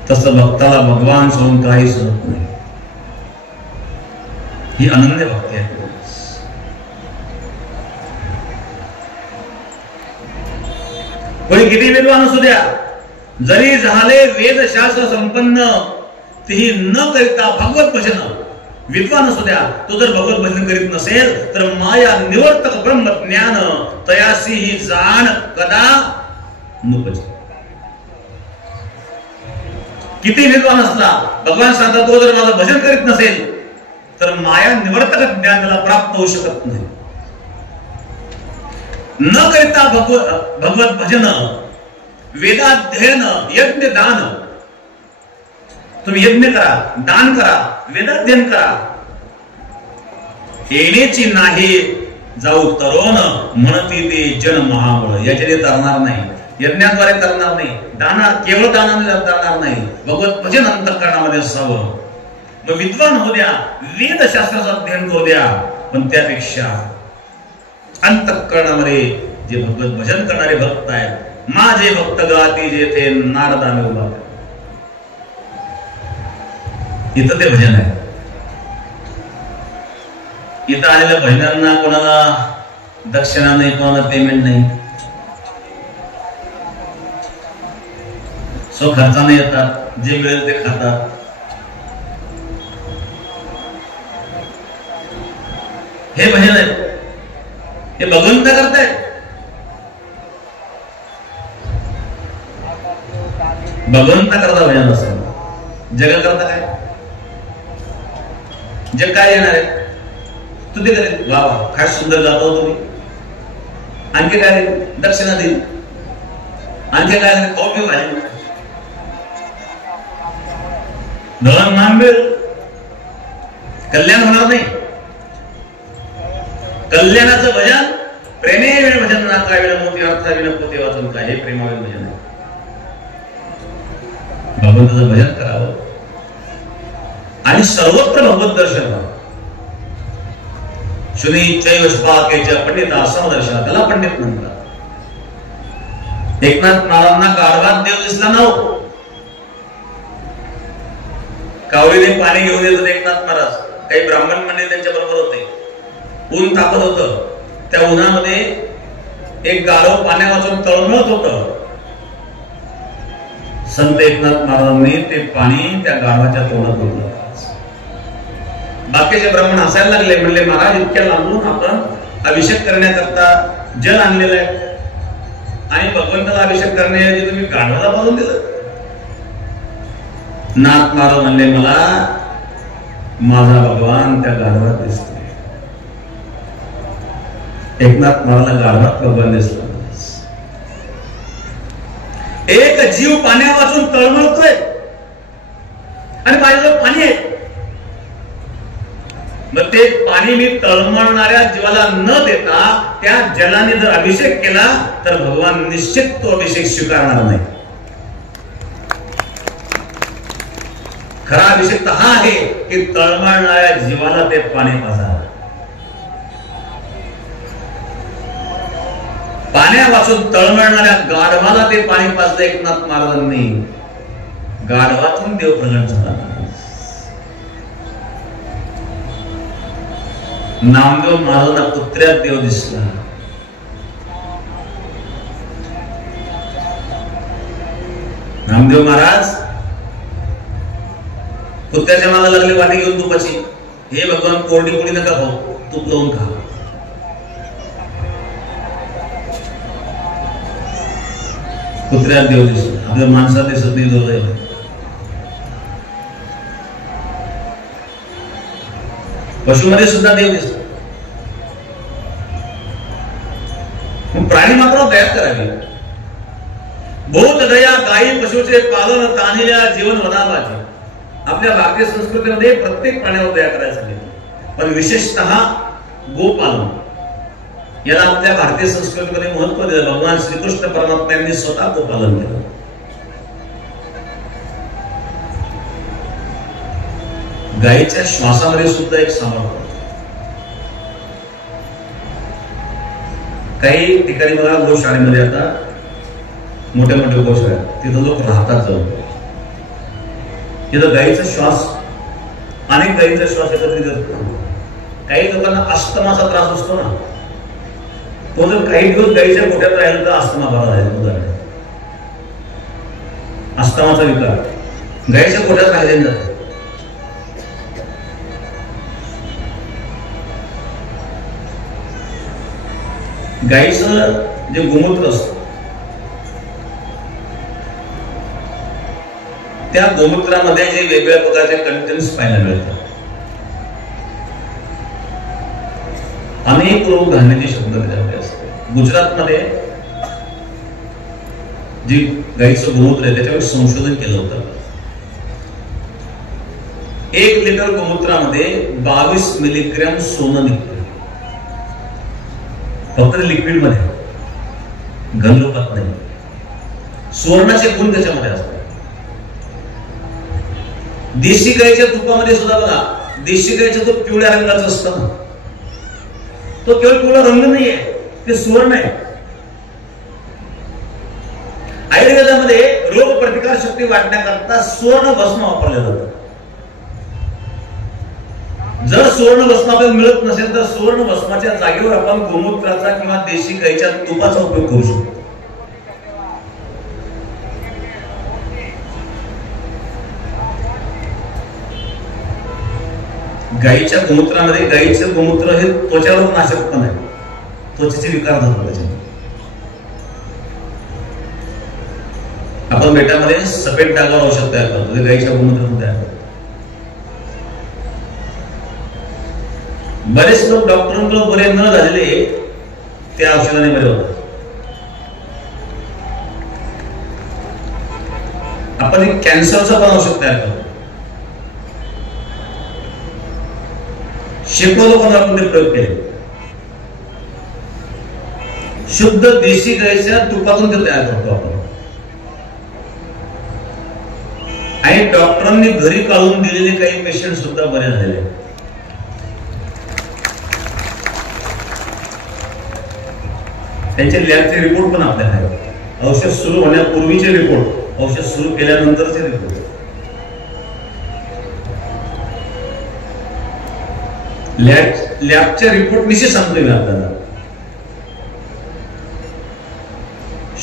तसं भक्ताला भगवान सोडून काही सुचत नाही. ही अनन्य भक्ती आहे. कोणी किती विद्वान असू द्या, जरी झाले वेदशास्त्र संपन्न, तेही न करिता भगवत भजन, विद्वान असू द्या, तो जर भगवत भजन करीत नसेल तर माया निवर्तक ब्रह्म ज्ञान तयासी ही जाण कदा नुपजे. किती विद्वान असला, भगवान सांगतात तो जर माझं भजन करीत नसेल तर माया निवर्तक ज्ञान त्याला प्राप्त होऊ शकत नाही. न करिता भगवत भजन, वेदाध्ययन, यज्ञ दान. तुम्ही यज्ञ करा, दान करा, वेदाध्ययन करा. येण्याची नाही जाऊ तरुण म्हणती ते जन महाबळ. याच्याने तरणार नाही, यज्ञाद्वारे तरणार नाही, दाना केवळ दानाने तरणार नाही. भगवत भजन अंतःकरणामध्ये असावं. मग विद्वान होऊ द्या, वेदशास्त्राचं अध्ययन करू द्या, पण त्यापेक्षा अंतःकरणामध्ये जे भगवत भजन करणारे भक्त आहेत, माझे भक्त गाती जेथे नारदाने उभा. इथं ते भजन आहे. इथं आलेल्या भजनांना कोणाला दक्षिणा नाही, कोणाला पेमेंट नाही. खर्चाने येतात, जे मिळेल ते खातात. हे भजन आहे, हे भगवंत करतायत. भगवंत करता भजन असं, जग करता काय? जग काय येणार आहे? तू ते करेल, वा वा काय सुंदर गातो तुम्ही, आणखी काय दक्षिणा देईल, आणखी काय खाऊ पिऊ घालेल, धन मान मिळेल, कल्याण होणार नाही. कल्याणाचं भजन प्रेमे भजन ना काय वेळ मोठी अर्था विनपोते वाचून काय, हे प्रेमावे भजन आहे. भगवंताचं भजन करावं आणि सर्वत्र भगवत दर्शन व्हावं. शुनी चैवस्पाकेच्या पंडिता समदर्शना, त्याला पंडित म्हणतात. एकनाथ महाराजांना गाढवात देव दिसला नव्हता. कावळीने पाणी घेऊन येत होते एकनाथ महाराज, काही ब्राह्मण मंडळी त्यांच्या बरोबर होते. ऊन तापत होतं, त्या उन्हामध्ये एक गाढव पाण्या वाचून तळमळत होतं. संत एकनाथ महाराजांनी ते पाणी त्या गाढवाच्या तोंडात ओतलं. बाकीचे ब्राह्मण हसायला लागले, म्हणले महाराज इतक्या लांबून आपण अभिषेक करण्याकरता जल आणलेलं आहे आणि भगवंताला अभिषेक करण्याऐवजी तुम्ही गाढवाला पाजून दिलं. नाथ महाराज म्हणले मला माझा भगवान त्या गाढवात दिसतोय. एकनाथ महाराजला गाढवात भगवान दिसला. एक जीव पाण्या वाचून तळमळतोय आणि माझ्याजवळ पाणी आहे. मग ते पाणी मी तळमळणाऱ्या जीवाला न देता त्या जलाने जर अभिषेक केला तर भगवान निश्चित तो अभिषेक स्वीकारणार नाही. खरा अभिषेक तर हा आहे की तळमळणाऱ्या जीवाला ते पाणी पाजा. पाण्या वाचून तळमळणाऱ्या गाढवाला ते पाणी पाजलं एकनाथ महाराजांनी. गाढवातून देव प्रगट झाला. नामदेव महाराजांना कुत्र्यात देव दिसला. नामदेव महाराज कुत्र्याच्या माला लागले वाटी घेऊन तुपाची. हे भगवान कोरडी पोळी नका खाऊ, तूप लावून खा. कुत्र्यात देव दिसला. आपल्या माणसात दिसत नाही. दुर्दैव. पशुमध्ये सुद्धा देव दिसतो. प्राणी मात्र दया करावी. बोध दया गायी पशुचे पालन तानिल्या जीवन वनावाचे. आपल्या भारतीय संस्कृतीमध्ये प्रत्येक प्राण्यावर दया करायला सांगितलं, पण विशेषतः गोपालन याला आपल्या भारतीय संस्कृतीमध्ये महत्व दिलं. भगवान श्रीकृष्ण परमात्मा यांनी स्वतः गोपालन केलं. गायीच्या श्वासामध्ये सुद्धा एक सामर्थ्य. काही ठिकाणी बघा गोशाळेमध्ये आता मोठ्या मोठ्या गोशाळा तिथं लोक राहतात जाऊन. तिथं गायीचा श्वास, अनेक गायीचा श्वास एकत्रित करतो. काही लोकांना अस्थमाचा त्रास असतो ना, तो जर काही दिवस गायीच्या गोठ्यात राहिला तर अस्थमा बरा राहील. अस्थमाचा विकार गायीच्या गोठ्यात राहिले जातो. गायीचं जे गोमूत्र असतं त्या गोमूत्रामध्ये जे वेगवेगळ्या प्रकारचे कंटेंट्स पाहायला मिळतात. अनेक रोग घालण्याची शब्द त्याच्यामध्ये असते. गुजरातमध्ये जी गायीचं गोमूत्र आहे त्याच्यावर संशोधन केलं होतं. 1 लिटर गोमूत्रामध्ये 22 मिलीग्रॅम सोनं निघतं. फक्त लिक्विड मध्ये, घन रूपात नाही. सुवर्णाचे गुण त्याच्यामध्ये असतात. देशी गायीच्या तुपामध्ये सुद्धा बघा, देशी गायीचं तूप पिवळ्या रंगाचं असतं ना, तो केवळ पिवळा रंग नाहीये, ते सुवर्ण आहे. आयुर्वेदामध्ये रोग प्रतिकार शक्ती वाढण्याकरता सुवर्ण भस्म वापरले जातं. जर सुवर्ण भस्म आपल्याला मिळत नसेल तर सुवर्ण भस्माच्या जागेवर आपण गोमूत्राचा किंवा देशी गायीच्या तुपाचा उपयोग करू शकतो. गाईच्या गोमूत्रामध्ये, गाईचं गोमूत्र हे त्वचावर नाशक पण आहे, त्वचेचे विकार होतात त्याच्यामध्ये. आपण बेटामध्ये सफेद डागावर औषध तयार करतो, ते गाईच्या गोमूत्रातून तयार करतो. बरेच लोक डॉक्टरांकडे बरे न झालेले त्या औषधाने बरे होतात. आपण एक कॅन्सरचं पण औषध तयार करतो. शेकडो लोकांना आपण ते प्रयोग केले. शुद्ध देशी गाईच्या तुपातून ते तयार करतो आपण. आणि डॉक्टरांनी घरी काढून दिलेले काही पेशंट सुद्धा बरे झालेले. त्यांचे लॅबचे रिपोर्ट पण आपल्याला आहेत. औषध सुरू होण्यापूर्वीचे रिपोर्ट, औषध सुरू केल्यानंतरचे रिपोर्ट. लॅबच्या रिपोर्ट निश्चित सांगतोय मी आपल्याला.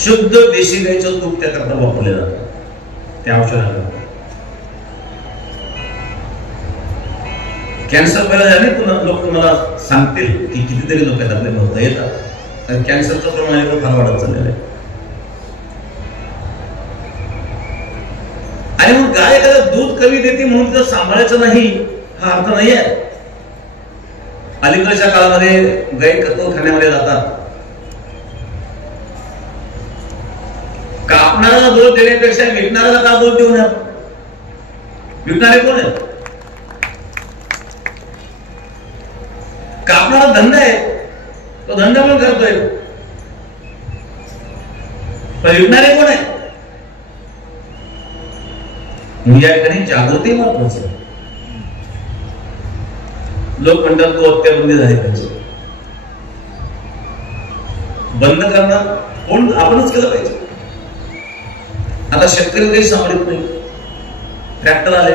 शुद्ध देशी गाईचं तूप त्याकरता वापरले जातं, त्या औषधाला. कॅन्सर बरं झाले पुन्हा लोक मला सांगतील की कितीतरी लोक आहेत आपल्या भोवता येतात, कारण कॅन्सरचं प्रमाण फार वाढत चाललेलं आहे. आणि मग गाय त्याला दूध कमी देते म्हणून तिला सांभाळायचं नाही हा अर्थ नाही आहे. अलीकडच्या काळामध्ये गाई कत्तलखान्यामध्ये जातात. कापणाऱ्याला दोष देण्यापेक्षा विकणाऱ्याला का दोष देऊ नये? विकणारे कोण आहे? कापणारा धंदा आहे, तो धंदा पण करतोय. पण विकणारे कोण आहे? या ठिकाणी जागृती महत्वाची आहे. लोक म्हणतात तो हत्याबंदी झाली पाहिजे. बंद करणं कोण? आपणच केलं पाहिजे. आता शेतकरी काही सांभाळत नाही. ट्रॅक्टर आले,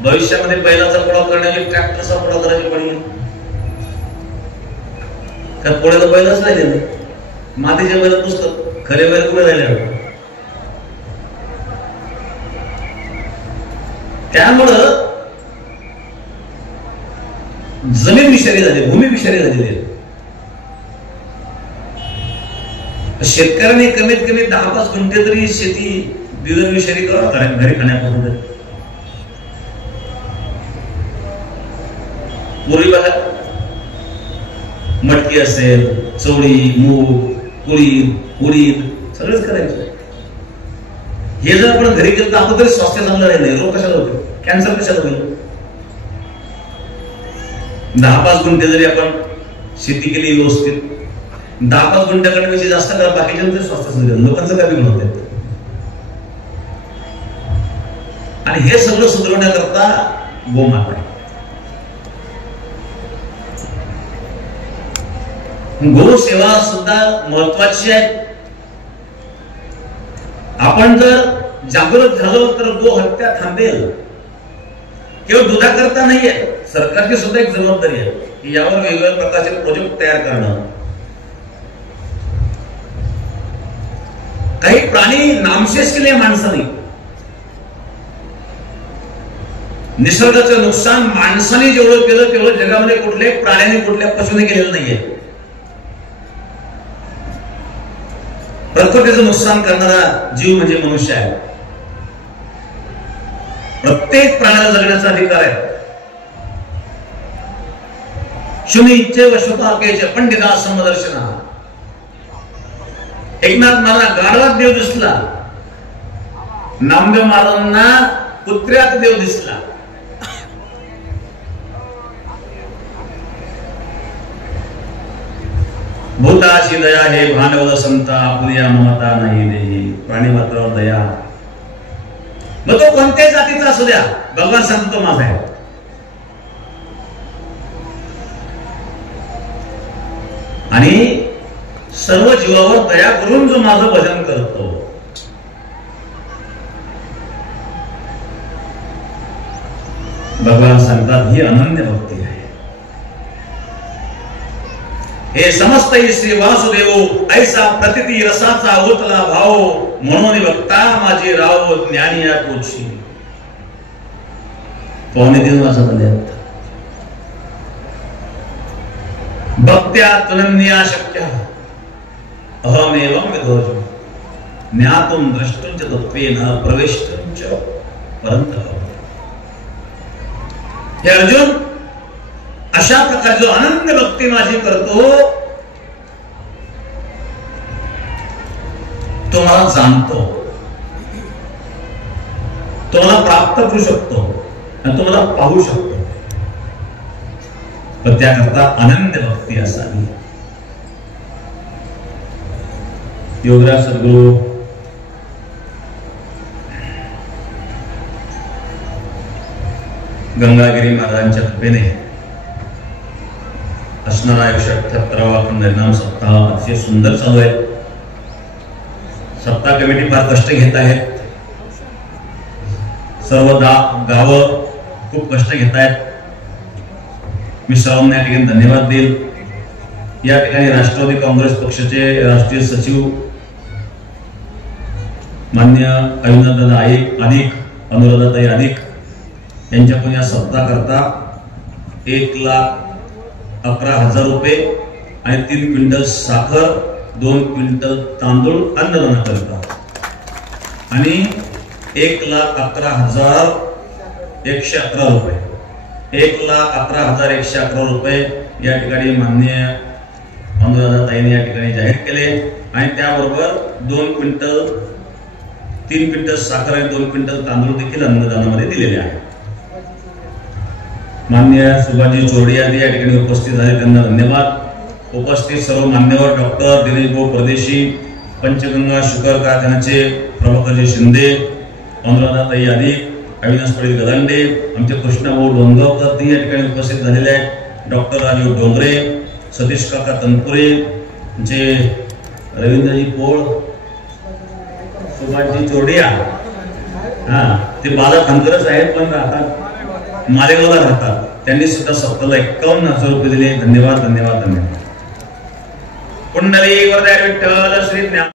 भविष्यामध्ये बैलाचा पुढाव करण्याची ट्रॅक्टरचा पुढाव करायची पडी. कारण पुढे बैलच राहिले नाही. मातीचे बैल पुस्तक, खरे बैल पुढे राहिले. त्यामुळं जमीन विषारी झाली, भूमी विषारी झालेली आहे. शेतकऱ्यांनी कमीत कमी 10-5 गुंठे तरी शेती बिगर विषारी करावं घरी खाण्यापासून. पूर्वी बघा, मटकी असेल, चवळी, मूग, कुळीद, उडीद सगळंच करायचं. हे जर आपण घरी केलं तर आपण तरी स्वास्थ्य चांगलं राहिलं. रोग कशाला होतो? कॅन्सर कशाला होईल? 10-5 गुंठे जरी आपण शेती केली व्यवस्थित, 10-5 गुंठ्याकडे जास्त करा, बाकीच्या स्वास्थ्य सुधारेल. लोकांचं काय बिघडत आहे. आणि हे सगळं सुधारण्याकरता गोमाता आहे. गो सेवा सुद्धा महत्वाची आहे. आपण जर जागृत झालो तर गो हत्या थांबेल. केवळ दुधाकरता नाहीये, सरकारची सुद्धा एक जबाबदारी आहे की यावर वेगवेगळ्या प्रकारचे प्रोजेक्ट तयार करणं. काही प्राणी नामशेष केले माणसाने. निसर्गाचं नुकसान माणसाने जेवढं केलं तेवढं जगामध्ये कुठल्याही प्राण्याने, कुठल्या पशुने केलेलं नाहीये. प्रकृतीचं नुकसान करणारा जीव म्हणजे मनुष्य आहे. प्रत्येक प्राण्याला जगण्याचा अधिकार आहे. शून्य इच्छे व शुभाकेचे पंडिता समदर्शना. एकनाथ महाराज गाढवात देव दिसला, नामदेव महाराजांना कुत्र्यात देव दिसला. भूताची दया हे भांडवल संता, पुरिया ममता नाही देही. प्राणी मात्रावर दया. मग तो कोणत्याही जातीचा असू द्या, भगवान सांगतो माझा आहे. आणि सर्व जीवावर दया करून जो माझं भजन करतो, भगवान सांगतात ही अनन्य भक्ती आहे. हे समस्त श्री वासुदेव ऐसा प्रतिती रसाचा ओतला भाव. म्हणून भक्ता माझे राव ज्ञानी या पोची. 2:15 वाजता भक्त्या तुनन्या शक्य अहमेवं विदोषम् ज्ञातुं द्रष्टुं च तत्त्वेन प्रवेष्टुं च परन्तप। हे अर्जुन, अशा प्रकारे जो अनन्य भक्ती माझी करतो तो मला जाणतो, तो मला प्राप्त करू शकतो आणि तो मला पाहू शकतो, पण त्याकरता अनन्य भक्ती असावी। योगराज सद्गुरु गंगागिरी महाराजांच्या कृपेने असणारा 178वा परिणाम सप्ताह अतिशय सुंदर चालू आहे। सप्ताह कमिटी फार कष्ट घेत आहेत, सर्व गावं खूप कष्ट घेत आहेत। मी सर्वांना या ठिकाणी धन्यवाद देईल। या ठिकाणी राष्ट्रवादी काँग्रेस पक्षाचे राष्ट्रीय सचिव मान्य अविनाशदादा अधिक अनुराधाताई अधिक यांच्याकडून या सप्ताह करता 1,11,000 रुपये आणि 3 क्विंटल साखर, 2 क्विंटल तांदूळ अन्नदान करतात आणि 1,11,111 रुपये 1,11,111 रुपये या ठिकाणी मान्य अनुराधाताईंनी या ठिकाणी जाहीर केले आणि त्याबरोबर 3 क्विंटल साखर आणि 2 क्विंटल तांदूळ देखील अन्नदानामध्ये दिलेले आहेत। मान्य सुभाषजी चोरडिया या ठिकाणी उपस्थित झाले, त्यांना धन्यवाद। उपस्थित सर्व मान्यवर डॉक्टर दिनेश भाऊ परदेशी, पंचगंगा शुगर कारखान्याचे प्रभाकरजी शिंदे, अनुराधाताई अधिक, अविनाश पाटील गलांडे, आमचे कृष्णाभाऊ डोंगरकर या ठिकाणी उपस्थित झालेले आहेत, डॉक्टर राजीव डोंगरे, सतीश काका तनपुरे, जे रवींद्रजी पोळ, सुभाषजी चोरडिया, ते बाला खंदरच आहेत पण राहतात मालेगावला राहतात, त्यांनी सुद्धा सप्ताहाला 51,000 रुपये दिले। धन्यवाद धन्यवाद धन्यवाद। कुंडली वरदाय विठ्ठल श्री ज्ञान